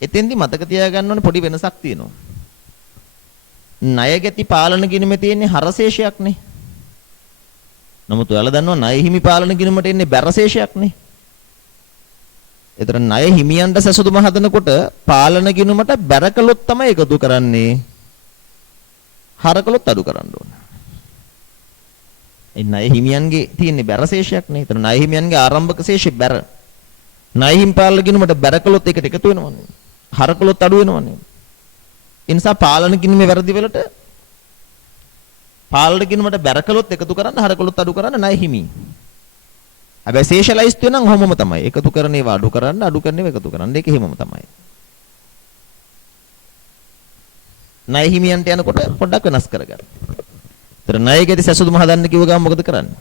එතෙන්දි මතක තියාගන්න ඕනේ පොඩි වෙනසක් තියෙනවා. ණය ගැති පාලන ගිණුමේ තියෙන්නේ හරශේෂයක්නේ. නමුත් ඔයාලා දන්නවා ණය හිමි පාලන ගිණුමට එන්නේ බැරශේෂයක්නේ. ඒතර ණය හිමියන්ට සැසඳුම හදනකොට පාලන ගිණුමට බැරකලොත් තමයි එකතු කරන්නේ. හරකලොත් අඩු කරන්න ඕන. ඒ ණය හිමියන්ගේ තියෙන්නේ බැරශේෂයක් නේ. ඒතර ණය හිමියන්ගේ ආරම්භක ශේෂය බැර. ණය හිමි පාලන ගිණුමට බැරකලොත් එකට එකතු වෙනවනේ. හරකලොත් අඩු වෙනවනේ. ඒ නිසා පාලන ගිණුමේ වැරදි වලට පාලන ගිණුමට බැරකලොත් එකතු කරන්න හරකලොත් අඩු කරන්න ණය හිමි. හැබැයි ශේෂලයිස්ට් වෙනනම් ඔහොමම තමයි. එකතු කරන ඒවා අඩු කරන්න අඩු කරන ඒවා එකතු කරන්න. ඒක එහෙමම තමයි. ණය හිමියන්ට යනකොට පොඩ්ඩක් වෙනස් කරගන්න. ඒතර ණයකදී සැසඳුම හදන්න කිව්ව ගමන් මොකද කරන්නේ?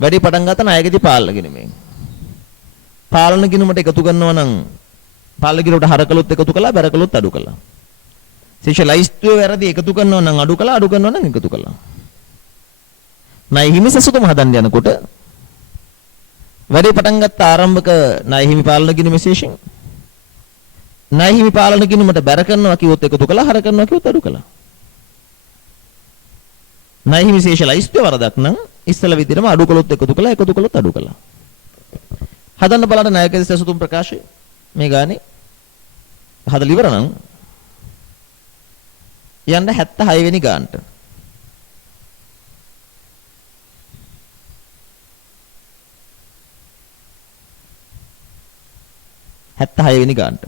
වැඩි පටන් ගත්ත ණයකදී පාලන ගිණුමෙන්. පාලන ගිණුමට එකතු කරනවා නම් පාලන ගිණුමට හරකලොත් එකතු කළා බැරකලොත් අඩු කළා. ශේෂ ලයිස්තුව වැරදි එකතු කරනවා නම් අඩු කළා අඩු කරනවා නම් එකතු කළා. ණය හිමි සැසඳුම හදන්න යනකොට වැඩි පටන් ගත්ත ආරම්භක ණය හිමි පාලන ගිණුමේ ශේෂයෙන් ණය හිමි පාලන ගිණුමට බැර කරනවා කිව්වොත් එකතු කළා හර කරනවා කිව්වොත් අඩු කළා. ණය හිමි ශේෂ ලයිස්තුව වරදක් නම් ඉස්සල විදිහටම අඩු කළොත් එකතු කළා එකතු කළොත් අඩු කළා. හදන්න බලන්න ණයකදී සැසඳුම් ප්‍රකාශය මේ ගානේ හදලා ඉවර නම් යන්න 76 වෙනි ගානට. වෙනි ගානට.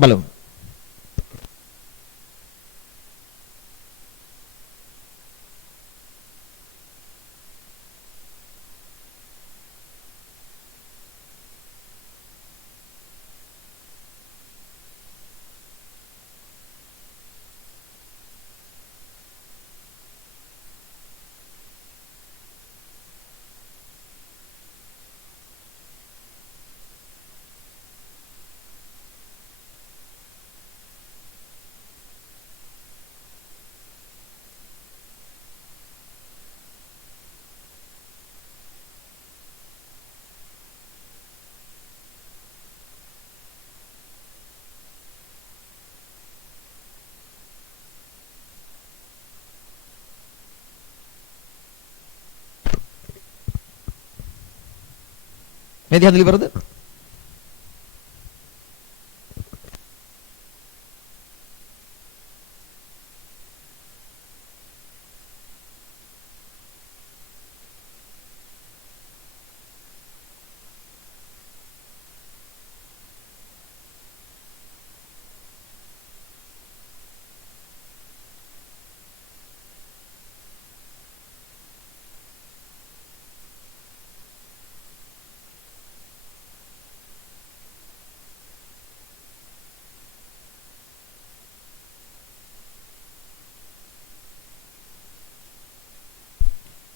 බලමු. මේ දිහා දිලිවරද?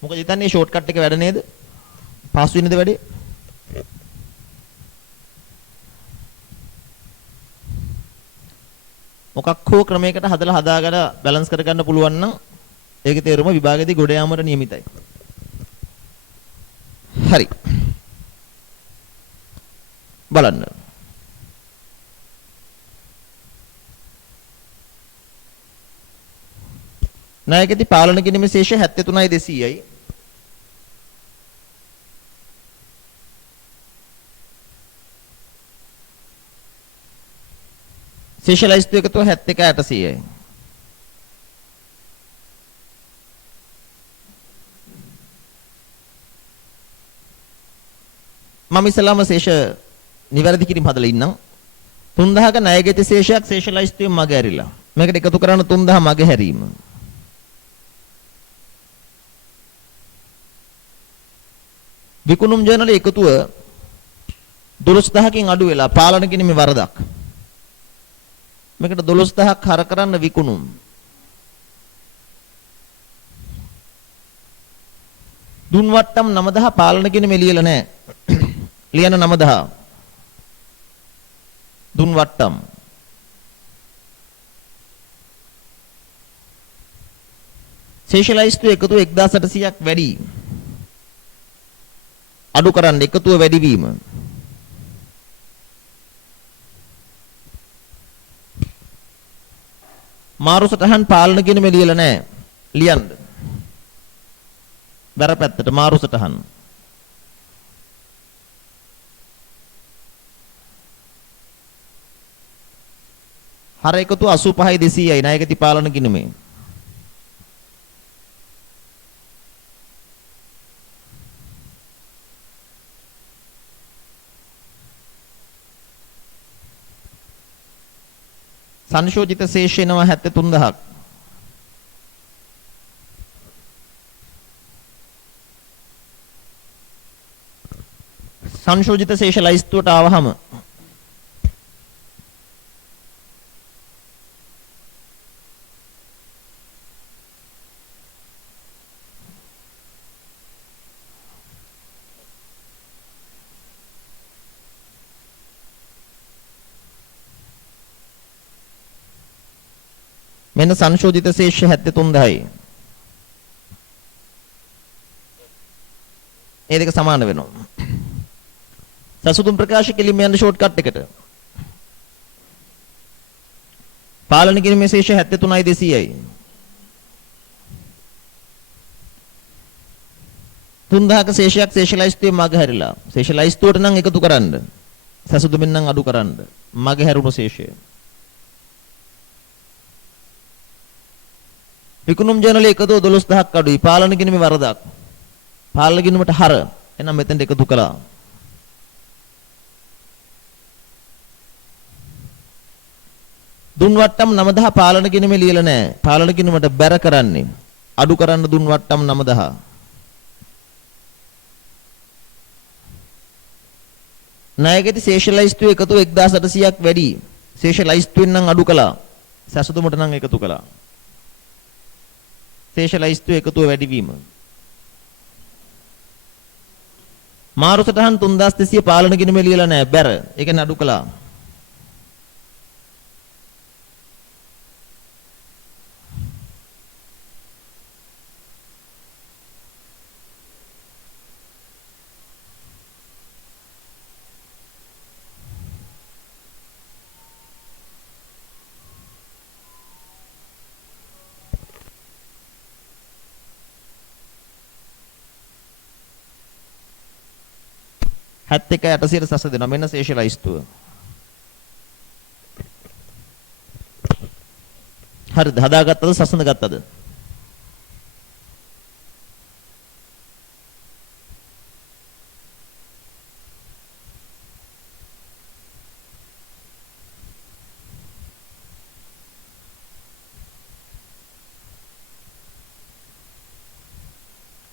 මොකද හිතන්නේ ෂෝට් කට් එක වැඩ නේද? පාස් වෙන්නද වැඩේ? මොකක් හෝ ක්‍රමයකට හදලා හදාගෙන බැලන්ස් කරගන්න පුළුවන් නම් ඒකේ තේරුම විභාගයේදී ගොඩ යාමට නියමිතයි. හරි. බලන්න. ණයකදී පාලන කිරීමේ ශේෂය 73,200යි. ශේෂලයිස්තු එකතුව 71,800යි. මම ඉස්සලාම ශේෂ නිවැරදි කිරීම හදලා ඉන්නම්. 3000ක ණයගති ශේෂයක් ශේෂලයිස්තුවෙන් මග ඇරිලා. මේකට එකතු කරන්න 3000 මග හැරීම. විකුණුම් ජර්නලයේ එකතුව 12000කින් අඩු වෙලා පාලන කිරීමේ වරදක්. මේකට 12000ක් හර කරන්න විකුණුම්. දුන් වට්ටම් 9000 පාලන කිරීමේ ලියලා නැහැ. ලියන 9000. දුන් වට්ටම්. ශේෂලයිස්තු එකතුව 1800ක් වැඩි. අඩු කරන්න එකතුව වැඩි වීම. මාරු සටහන් පාලන කියන මේ ලියලා නැහැ. ලියන්න. බර පැත්තට මාරු සටහන්. හර එකතුව 85200යි ණයගති පාලන කිනුමේ. සංශෝධිත ශේෂ එනවා 73000ක්. සංශෝධිත ශේෂ ලයිස්තුවට ආවහම මෙන්න සංශෝධිත ශේෂ 73000යි. ඒ දෙක සමාන වෙනවා. සසුතුම් ප්‍රකාශ කෙලින්ම යන ෂෝට් කට් එකට. පාලන කිරීමේ ශේෂ 73200යි. 3000ක ශේෂයක් ශේෂලයිස්තුවේ මග හැරිලා. ශේෂලයිස්තුවට නම් එකතු කරන්න. සසුතුමින් නම් අඩු කරන්න. මග හැරුණු ශේෂය. විකුණුම් ජර්නලයේ එකතුව 12000ක් අඩුයි. පාලන කිරීමේ වරදක්. පාලන කිරීමට හර. එහෙනම් මෙතෙන්ට එකතු කළා. දුන් වට්ටම් 9000 පාලන ගිණුමේ ලියලා නැහැ. පාලන ගිණුමට බැර කරන්නේ. අඩු කරන්න දුන් වට්ටම් 9000. ණයකෙති ශේෂලයිස්තු එකතු 1800ක් වැඩි. ශේෂලයිස්තුෙන් නම් අඩු කළා. සැසඳුමට නම් එකතු කළා. ශේෂලයිස්තු එකතුව වැඩි වීම. මාරු සටහන් 3200 පාලන ගිණුමේ ලියලා නැහැ. බැර. ඒක නේ අඩු කළා. හැත් එක 800ට සැස දෙනවා. මෙන්න ශේෂලයිස්තුව. හරිද? හදාගත්තද සසඳ ගත්තද?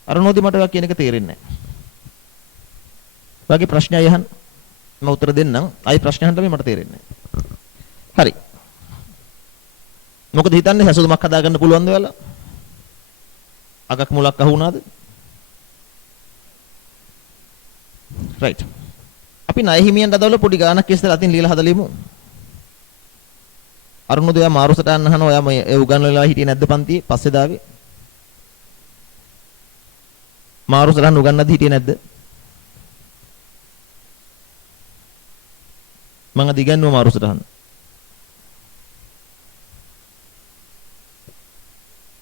අරුණෝදි මට ඔයා කියන එක තේරෙන්නේ නැහැ. ඔයාගේ ප්‍රශ්නය අහන්න මම උත්තර දෙන්නම්. ආයි ප්‍රශ්න අහන්න මට තේරෙන්නේ නැහැ. හරි. මොකද හිතන්නේ හැසුදුමක් හදාගන්න පුළුවන්ද ඔයාලා? අගක් මුලක් අහු වුණාද? රයිට්. අපි ණය හිමියන් දදවල පොඩි ගානක් ඉස්සෙල්ලා අතින් ලියලා හදලිමු. අරුණෝදි ඔයා මාරු සටහන් අහනවා. ඔයා මේ උගන්වලා හිටියේ නැද්ද පන්තියේ? පස්සේ දාවේ. මාරු සටහන් උගන්නද්දි හිටියේ නැද්ද? මම දිගන්නුව මාරු සටහන.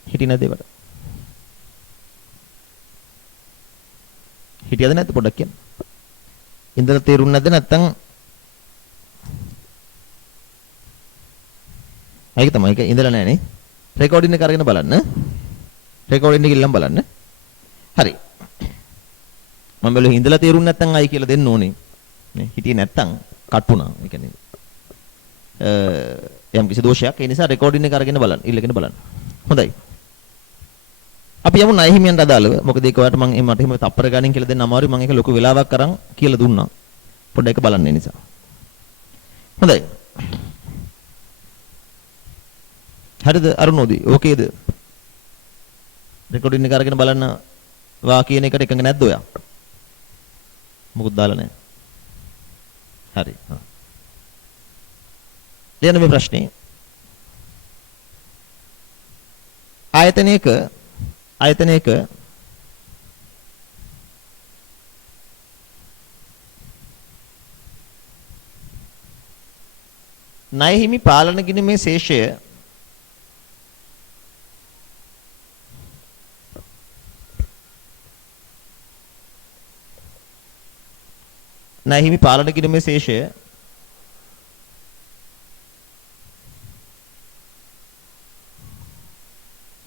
හිටියේ නැද්ද ඒකට? හිටියද නැද්ද පොඩ්ඩක් කියන්න. ඉඳලා තේරුන්නේ නැද්ද නැත්තම් ඒක තමයි. ඒක ඉඳලා නැහැ නේ. රෙකෝඩින් එක අරගෙන බලන්න. රෙකෝඩින් එක ඉල්ලන් බලන්න. හරි. මම බැලුවා ඉඳලා තේරුන්නේ නැත්තම් ආයි කියලා දෙන්න ඕනේ. නේ හිටියේ නැත්තම් කට්ටුණා. ඒ කියන්නේ යම් කිසි දෝෂයක්. ඒ නිසා රෙකෝඩින් එක අරගෙන බලන්න. ඉල්ලගෙන බලන්න. හොඳයි. අපි යමු ණය හිමියන්ට අදාළව. මොකද ඒක ඔයාලට මම මට එහෙම තප්පර ගණන් කියලා දෙන්න අමාරුයි. මම ඒක ලොකු වෙලාවක් අරන් කියලා දුන්නා. පොඩ්ඩක් ඒක බලන්න නිසා. හොඳයි. හරිද අරුණෝදි? ඕකේද? රෙකෝඩින් එක අරගෙන බලන්න වා කියන එකට එකඟ නැද්ද ඔයා? මොකුත් දාලා නැහැ. හරි. ලියන්න මේ ප්‍රශ්නේ. ආයතනයක ණය හිමි පාලන ගිණුමේ ශේෂය ණය හිමි පාලන ගිණුමේ ශේෂය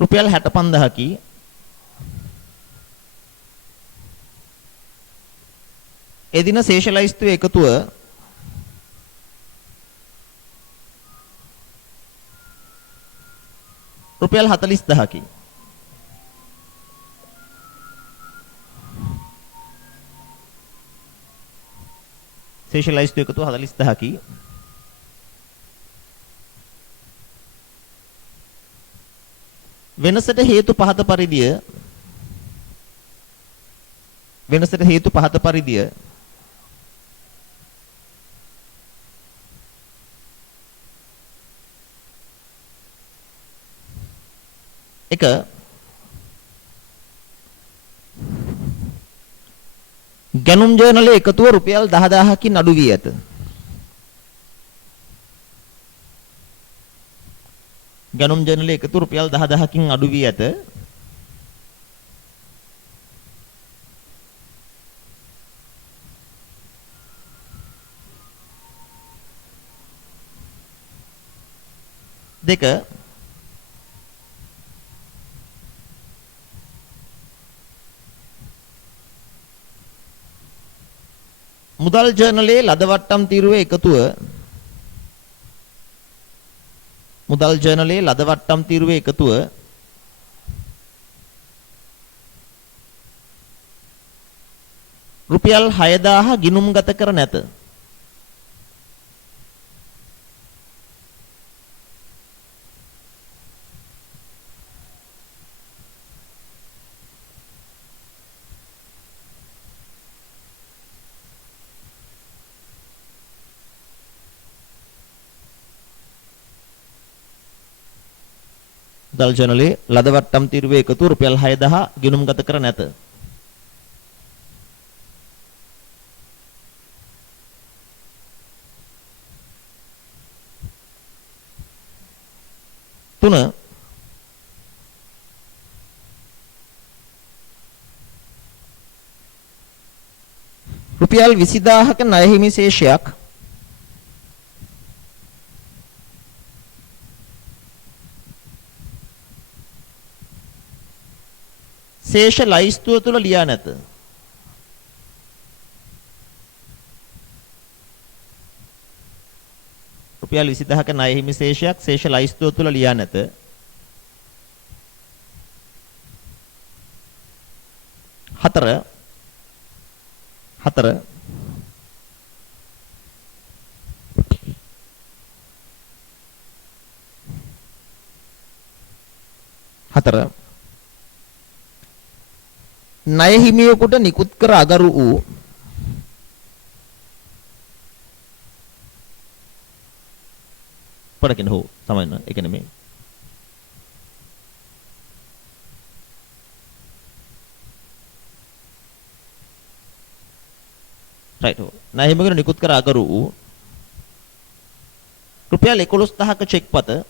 රුපියල් 65000කි එදින ශේෂලයිස්තුවේ එකතුව රුපියල් 40000කි. ශේෂලයිස්තුවේ එකතුව 40000කි. වෙනසට හේතු පහත පරිදිය එක ගැනුම් ජර්නලයේ එකතුව රුපියල් 10000කින් අඩු වී ඇත. ගැනුම් ජර්නලයේ එකතුව රුපියල් 10000කින් අඩු වී ඇත. දෙක මුදල් ජර්නලයේ ලද වට්ටම් තීරුවේ එකතුව මුදල් ජර්නලයේ ලද වට්ටම් තීරුවේ එකතුව රුපියල් 6000 ගිණුම්ගත කර නැත. මුදල් ජර්නලයේ ලද වට්ටම් තීරුවේ එකතුව රුපියල් 6000 ගිණුම්ගත කර නැත. 3 රුපියල් 20000ක ණය හිමි ශේෂයක් ශේෂ ලයිස්තුව තුල ලියා නැත. රුපියල් 20000ක ණය හිමි ශේෂයක් ශේෂ ලයිස්තුව තුල ලියා නැත. 4 ණය හිමියෙකුට නිකුත් කර අගරු වූ පොඩකින් හෝ සමන්න ඒක නෙමෙයි. රයිට් හෝ ණය හිමියෙකුට නිකුත් කර අගරු වූ රුපියල් 11000ක චෙක් පත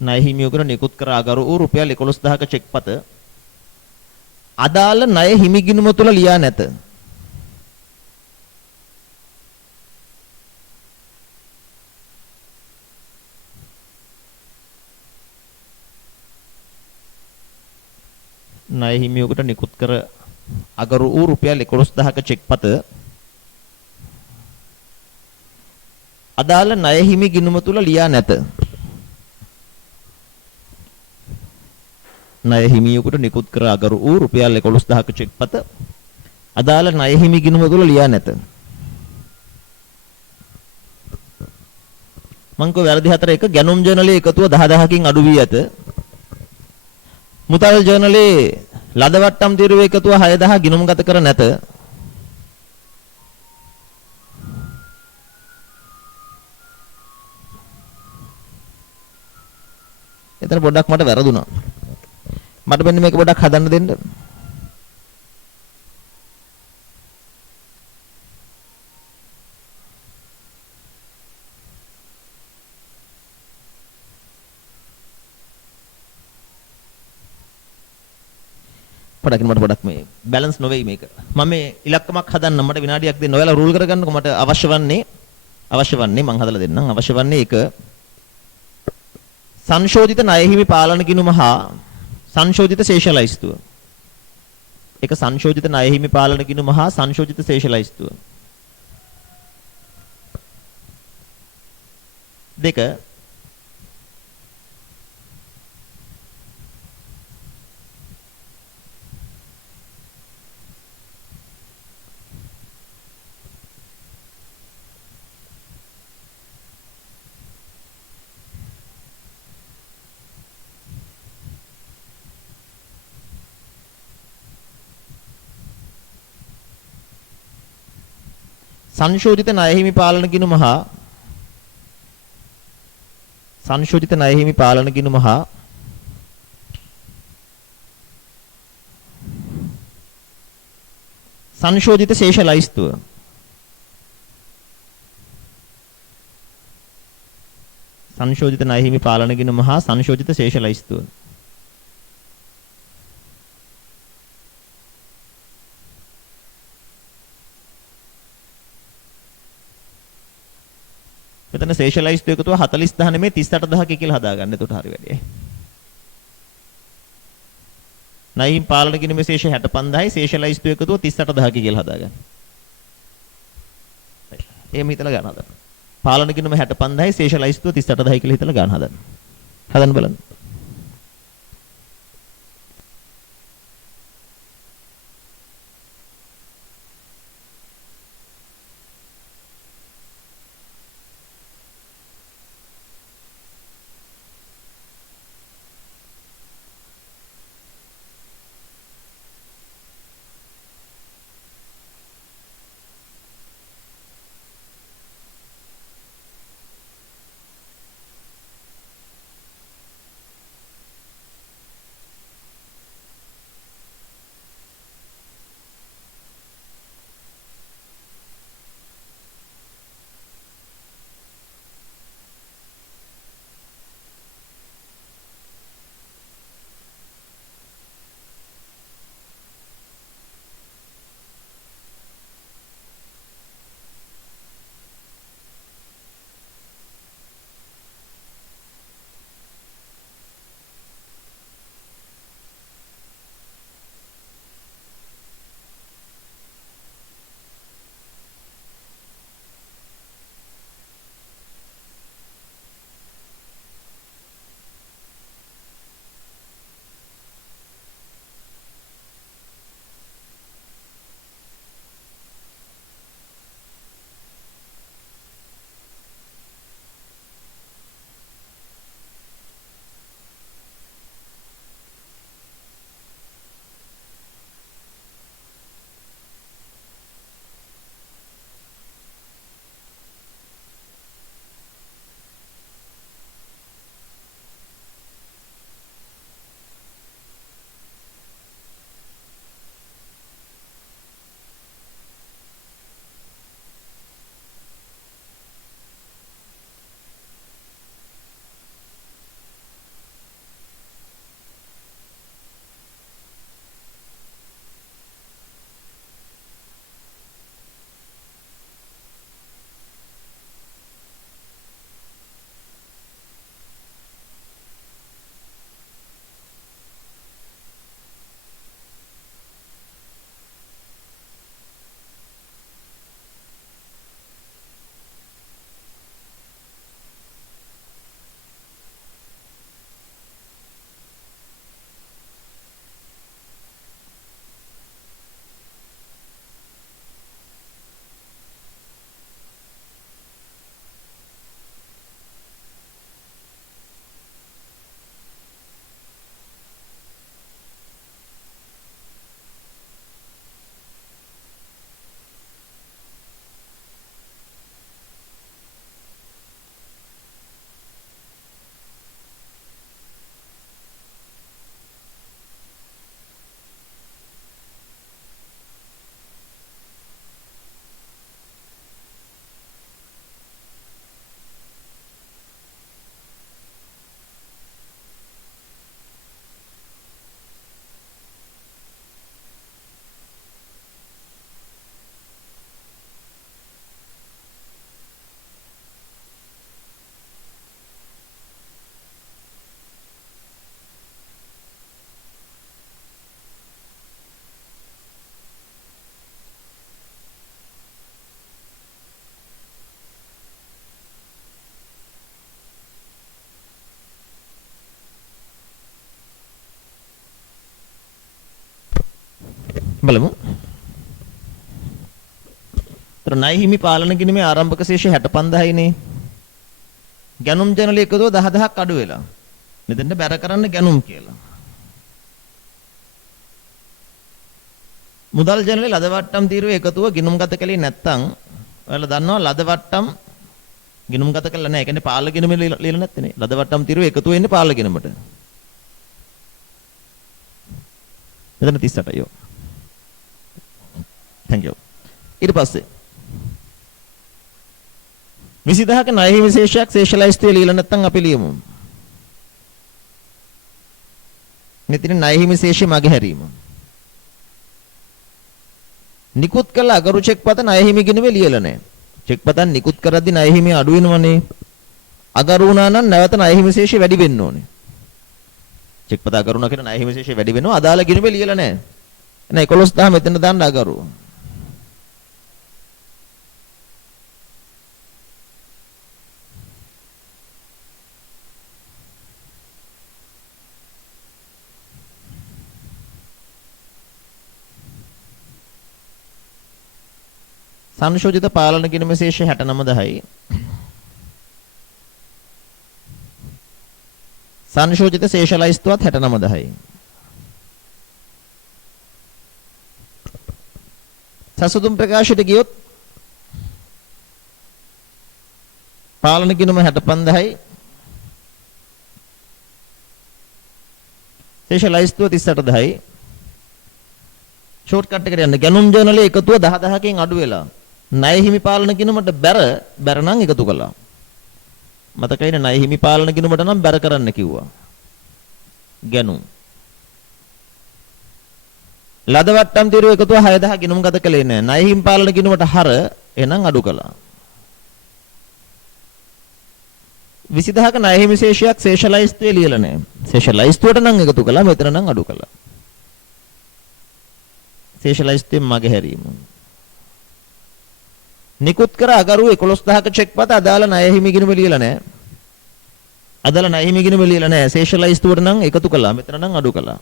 ණය හිමියෙකුට නිකුත් කර අගරු වූ රුපියල් 11000ක චෙක් පත අදාළ ණය හිමි ගිණුම තුල ලියා නැත. ණය හිමියෙකුට නිකුත් කර අගරු වූ රුපියල් 11000ක චෙක් පත අදාළ ණය හිමි ගිණුම තුල ලියා නැත. ණය හිමියෙකුට නිකුත් කර අගරු වූ රුපියල් 11000ක චෙක් පත අදාළ ණය හිමි ගිණුම තුල ලියා නැත. මං කෝ වැරදි 4 එක ගැනුම් ජර්නලයේ එකතුව 10000කින් අඩු වී ඇත. මුදල් ජර්නලයේ ලද වට්ටම් තීරුවේ එකතුව 6000 ගිණුම්ගත කර නැත. එතන පොඩ්ඩක් මට වැරදුනා. මට මෙන්න මේක පොඩ්ඩක් හදන්න දෙන්න. පොඩ්ඩක් මට පොඩ්ඩක් මේ බැලන්ස් නොවේයි මේක. මම මේ ඉලක්කමක් හදන්න මට විනාඩියක් දෙන්න. ඔයාලා රූල් කරගන්නකො මට අවශ්‍ය වන්නේ මං හදලා දෙන්නම්. අවශ්‍ය වන්නේ ඒක සංශෝධිත ණය හිමි පාලන ගිණුම හා සංශෝධිත ශේෂලයිස්තුව. ඒක සංශෝධිත ණය හිමි පාලන ගිණුම හා සංශෝධිත ශේෂලයිස්තුව. 2 සංශෝධිත ණය හිමි පාලන ගිණුම හා සංශෝධිත ණය හිමි පාලන ගිණුම හා සංශෝධිත ශේෂ ලයිස්තුව. සංශෝධිත ණය හිමි පාලන ගිණුම හා සංශෝධිත ශේෂ ලයිස්තුව. මෙතන ශේෂලයිස්තු එකතුව 40000 නෙමෙයි 38000 කියලා හදාගන්න. එතකොට හරි වැඩි. ණයින් පාලන ගිණුමේ ශේෂ 65000යි ශේෂලයිස්තු එකතුව 38000 කියලා හදාගන්න. එහෙම හිතලා ගන්න හදන්න. පාලන ගිණුම 65000යි ශේෂලයිස්තුව 38000යි කියලා හිතලා ගන්න හදන්න. හදන්න බලන්න. බලමු. ණය හිමි පාලන ගිණුමේ ආරම්භක ශේෂය 65000යි නේ. ගැනුම් ජනල එකතුව 10000ක් අඩු වෙලා. මෙතෙන්ට බැර කරන්න ගැනුම් කියලා. මුදල් ජනලේ ලද වට්ටම් තීරුවේ එකතුව ගිණුම් ගත කළේ නැත්නම් ඔයාලා දන්නවා ලද වට්ටම් ගිණුම් ගත කළා නැහැ. ඒ කියන්නේ පාලන ගිණුමේ ලියලා නැත්තේ නේ. ලද වට්ටම් තීරුවේ එකතුව එන්නේ පාලන ගිණුමට. මෙතන 38යි. thank you. ඊට පස්සේ 20000ක ණය හිමි ශේෂයක් ශේෂලයිස්තුවේ ලියලා නැත්නම් අපි ලියමු. මෙතන ණය හිමි ශේෂය මගේ හැරීම. නිකුත් කළ අගරු චෙක් පත ණය හිමි ගිණුමේ ලියලා නැහැ. චෙක් පතන් නිකුත් කරද්දී ණය හිමි අඩු වෙනවනේ. අගරු වුණා නම් නැවත ණය හිමි ශේෂය වැඩි වෙන්න ඕනේ. චෙක් පත අගරු වුණා කියන ණය හිමි ශේෂය වැඩි වෙනවා. අදාළ ගිණුමේ ලියලා නැහැ. එහෙනම් 11000 මෙතන දාන්න අගරු. සංශෝධිත පාලන කිරීමේ ශේෂය 69යි. සංශෝධිත ශේෂ ලයිස්තුවත් 69යි. සසුදුම් ප්‍රකාශයට ගියොත් පාලන කිරීම 65යි. ශේෂ ලයිස්තුව 38යි. ෂෝට්කට් එකට යන්න ගැනුම් ජර්නලයේ එකතුව 10000කින් අඩු වෙලා ණය හිමි පාලන කිනුමට බැර නම් එකතු කළා. මතකයිනේ ණය හිමි පාලන කිනුමට නම් බැර කරන්න කිව්වා. ගැනුම්. ලද වට්ටම් తీරුව එකතුව 6000 ගිණුම් ගත කළේ නැහැ. ණය හිමි පාලන කිනුමට හර එනම් අඩු කළා. 20000ක ණය හිමි ශේෂයක් ශේෂලයිස්තුවේ ලියලා නැහැ. ශේෂලයිස්තුවට නම් එකතු කළා, මෙතන නම් අඩු කළා. ශේෂලයිස්තුවේ මගහැරීම. නිකුත් කර අගරු 11000ක චෙක් පත අදාළ ණය හිමි ගිණුම ලියලා නැහැ. අදාළ ණය හිමි ගිණුම ලියලා නැහැ. ශේෂලයිස්තුවට නම් එකතු කළා, මෙතන නම් අඩු කළා.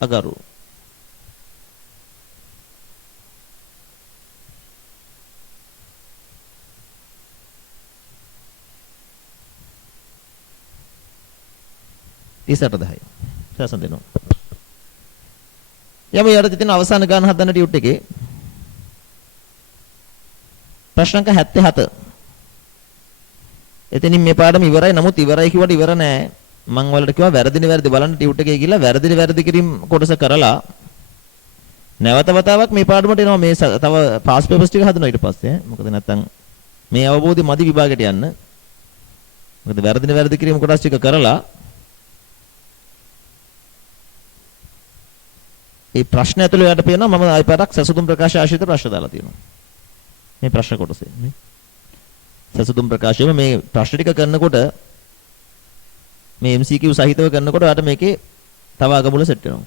අගරු. ඉසටදහයි. සසන් දෙනවා. යම යටතේ තියෙන අවසාන ගාන හදන්න ටියුට් එකේ ප්‍රශ්න අංක 77. එතනින් මේ පාඩම ඉවරයි. නමුත් ඉවරයි කිව්වට ඉවර නෑ. මම වලට කිව්වා වැරදිනේ වැරදි බලන්න ටියුට් එකේ ගිහලා වැරදි කිරීම කොටස කරලා නැවත වතාවක් මේ පාඩමට එනවා. මේ තව පාස් පේපර්ස් ටික හදනවා ඊට පස්සේ. මොකද නැත්තම් මේ අවබෝධය මදි විභාගයට යන්න. මොකද වැරදි කිරීම කොටස් ටික කරලා ඒ ප්‍රශ්න ඇතුළේ යට පේනවා මම ආයි පාරක් සසුදුම් ප්‍රකාශ ආශ්‍රිත ප්‍රශ්න දාලා තියෙනවා. මේ ප්‍රශ්න කොටසේ නේ. සසුදුම් ප්‍රකාශයේ මේ ප්‍රශ්න ටික කරනකොට මේ MCQ සහිතව කරනකොට ඔයාලට මේකේ තව අගමුල සෙට් වෙනවා.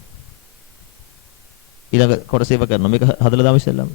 ඊළඟ කොටසේව කරනවා. මේක හදලා දාමු ඉස්සෙල්ලාම.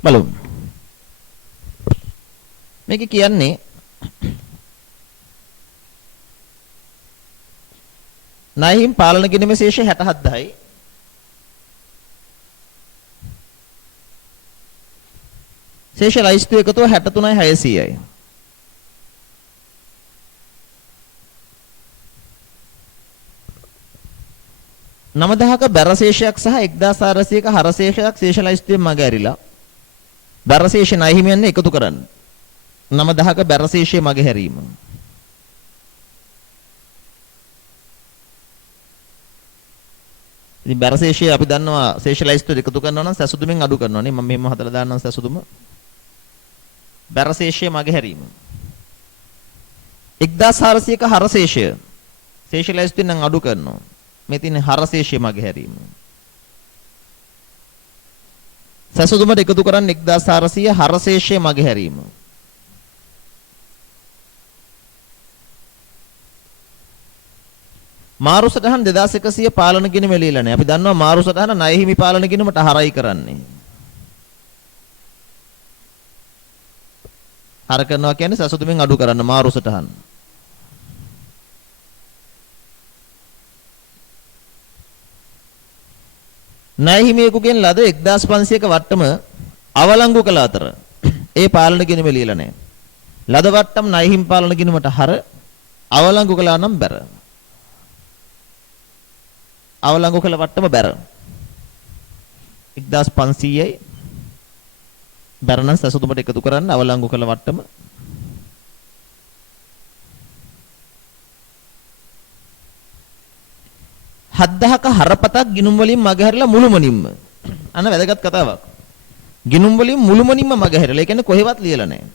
බලමු. මේක කියන්නේ ණයහිමි පාලන ගිණීමේ ශේෂය 67යි. ශේෂ ලයිස්තු එකතුව 63,600යි. නමදහක බැර ශේෂයක් සහ 1400ක හර ශේෂයක් ශේෂ ලයිස්තුවේ මග ඇරිලා බැර ශේෂ ණයහිමියන්නේ එකතු කරන්න. 9000ක බැර ශේෂයේ මග හැරීම. ඉතින් බැර ශේෂය අපි දන්නවා ශේෂ ලයිස්තුවේ එකතු කරනවා නම් සැසුදුමින් අඩු කරනවා නේ. මම මෙහෙම හදලා දාන්නම් සැසුදුම. බැර ශේෂයේ මග හැරීම. 1400ක හර ශේෂය ශේෂ ලයිස්තුවෙන් නම් අඩු කරනවා. මේ තියෙන හර ශේෂයේ මග හැරීම. සැසුදුමට එකතු කරන්නේ 1400 හර ශේෂයේ මග හැරීම. මාරු සටහන් 2100 පාලන ගිණුම එළියලා නැහැ. අපි දන්නවා මාරු සටහන ණයහිමි පාලන ගිණුමට හරයි කරන්නේ. හර කරනවා කියන්නේ සසුදුමින් අඩු කරන්න මාරු සටහන. ණයහිමියෙකුගෙන් ලද 1500ක වට්ටම අවලංගු කළ අතර ඒ පාලන ගිණුම එළියලා නැහැ. ලද වට්ටම් ණයහිමි පාලන ගිණුමට හර අවලංගු කළා නම් බැර. අවලංගු කළ වට්ටම බැර 1500යි බැර නම් සසුදුමට එකතු කරන්න අවලංගු කළ වට්ටම 7000ක හරපතක් ගිනුම් වලින් මගහැරලා මුළුමනින්ම අන්න වැදගත් කතාවක් ගිනුම් වලින් මුළුමනින්ම මගහැරලා ඒ කියන්නේ කොහෙවත් ලියලා නැහැ.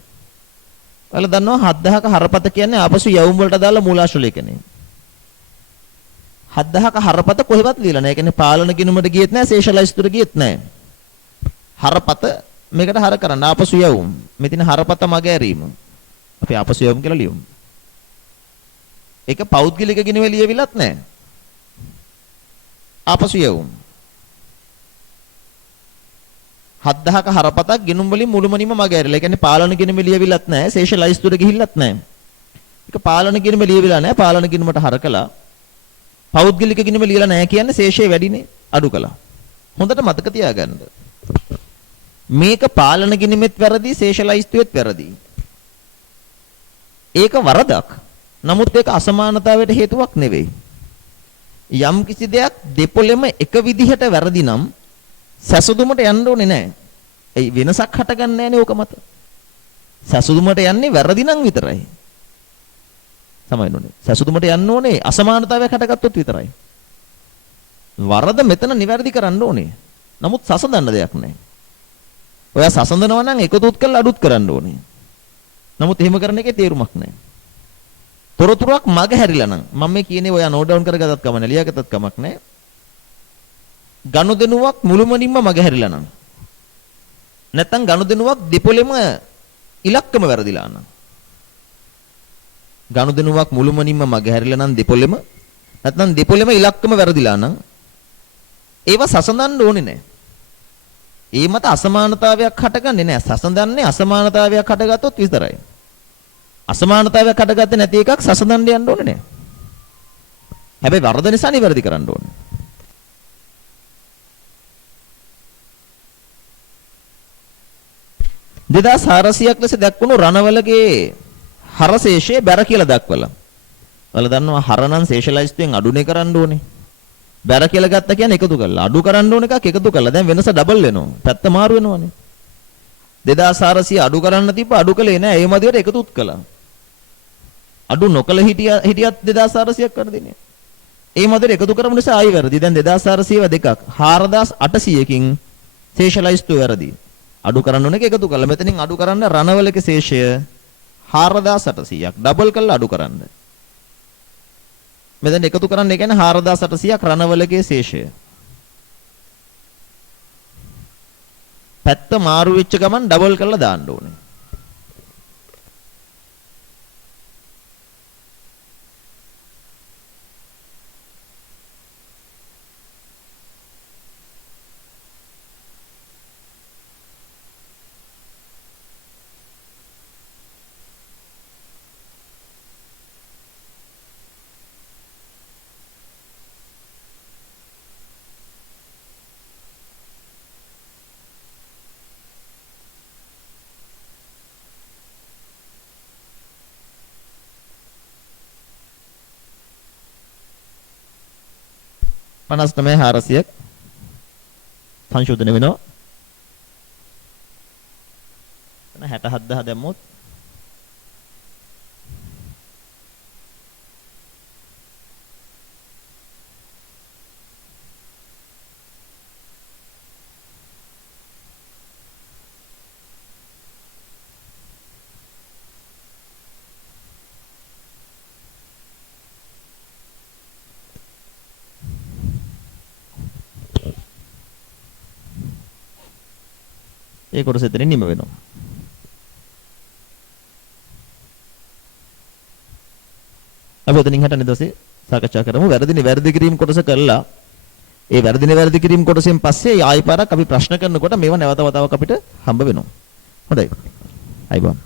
ඔයාලා දන්නවා 7000ක හරපත කියන්නේ ආපසු යවුම් වලට දාලා මූලාශ්‍රලේඛනේ 7000ක හරපත කොහෙවත් ලියලා නැහැ. ඒ කියන්නේ පාලන ගිණුමට ගියෙත් නැහැ, ශේෂලයිස්තුට ගියෙත් නැහැ. හරපත මේකට හර කරන්න ආපසු යවුම්. මෙතන හරපත මග ඇරීම. අපි ආපසු යවුම් කියලා ලියමු. ඒක පෞද්ගලික ගිණුමේ ලියවිලත් නැහැ. ආපසු යවුම්. 7000ක හරපතක් ගිණුම් වලින් මුළුමනින්ම මග ඇරිලා. ඒ කියන්නේ පාලන ගිණුමේ ලියවිලත් නැහැ, ශේෂලයිස්තුට ගිහිල්ලත් නැහැ. ඒක පාලන ගිණුමේ ලියවිලා නැහැ, පාලන ගිණුමට හර කළා. පෞද්ගලික ගිණුම ලියලා නැහැ කියන්නේ ශේෂය වැඩිනේ අඩු කළා. හොඳට මතක තියාගන්න. මේක පාලන ගිණුමෙත් වැරදි ශේෂලයිස්තුවෙත් වැරදි. ඒක වරදක්. නමුත් ඒක අසමානතාවයට හේතුවක් නෙවෙයි. යම් කිසි දෙයක් දෙපොළෙම එක විදිහට වැරදි නම් සැසුදුමට යන්න ඕනේ නැහැ. ඒ වෙනසක් හටගන්නේ නැහැනේ ඕක මත. සැසුදුමට යන්නේ වැරදි නම් විතරයි. සමයිනුනේ. සසුදුමට යන්න ඕනේ අසමානතාවයක් හටගත්තොත් විතරයි. වරද මෙතන නිවැරදි කරන්න ඕනේ. නමුත් සසඳන්න දෙයක් නැහැ. ඔයා සසඳනවා නම් එකතුත් කරලා අඩුත් කරන්න ඕනේ. නමුත් එහෙම කරන එකේ තේරුමක් නැහැ. තොරතුරක් මග හැරිලා නම් මම මේ කියන්නේ ඔයා නෝට් ඩවුන් කරගත්තත් කම නැහැ, ලියාගත්තත් කමක් නැහැ. ගනුදෙනුවක් මුළුමනින්ම මග හැරිලා නම් නැත්නම් ගනුදෙනුවක් දෙපොළෙම ඉලක්කම වැරදිලා නම් ගනුදෙනුවක් මුළුමනින්ම මග හැරිලා නම් දෙපොළෙම නැත්නම් දෙපොළෙම ඉලක්කම වැරදිලා නම් ඒව සසඳන්න ඕනේ නැහැ. ඒ මත අසමානතාවයක් හටගන්නේ නැහැ. සසඳන්නේ අසමානතාවයක් හටගත්තොත් විතරයි. අසමානතාවයක් හටගත්තේ නැති එකක් සසඳන්න යන්න ඕනේ නැහැ. හැබැයි වරද නිසා නිවැරදි කරන්න ඕනේ. දෙදාස් 400ක් ලෙස දක්වුණු රණවලගේ හරශේෂයේ බැර කියලා දක්වලා. ඔයාලා දන්නවා හරනම් ශේෂලයිස්තුවෙන් අඩුනේ කරන්න ඕනේ. බැර කියලා ගත්ත කියන්නේ එකතු කරලා. අඩු කරන්න ඕන එකක් එකතු කරලා. දැන් වෙනස ඩබල් වෙනවා. පැත්ත මාරු වෙනවනේ. 2400 අඩු කරන්න තිබ්බ අඩු කළේ නෑ. ඒ මදිවට එකතුත් කළා. අඩු නොකළ හිටියත් 2400ක් වර්ධිනේ. ඒ මදිවට එකතු කරමු නිසා ආයි වැරදි. දැන් 2400 දෙකක් 4800කින් ශේෂලයිස්තුව වැරදි. අඩු කරන්න ඕන එක එකතු කළා. මෙතනින් අඩු කරන්න රණවලක ශේෂය 4800ක් ඩබල් කරලා අඩු කරන්න. මෙතන එකතු කරන්න ඒ කියන්නේ 4800ක් රණවලගේ ශේෂය. පැත්ත මාරු වෙච්ච ගමන් ඩබල් කරලා දාන්න ඕනේ. 59400ක් සංශෝධනය වෙනවා. 67000 දැම්මොත් ඒ කොටස එතනින් නිම වෙනවා. අපි ඔතනින් හටන දවසේ සාකච්ඡා කරමු. වැරදි කිරීම කොටස කළා. ඒ වැරදි කිරීම කොටසෙන් පස්සේ ආයෙ පාරක් අපි ප්‍රශ්න කරනකොට මේවා නැවත වතාවක් අපිට හම්බ වෙනවා. හොඳයි. අයිබෝන්.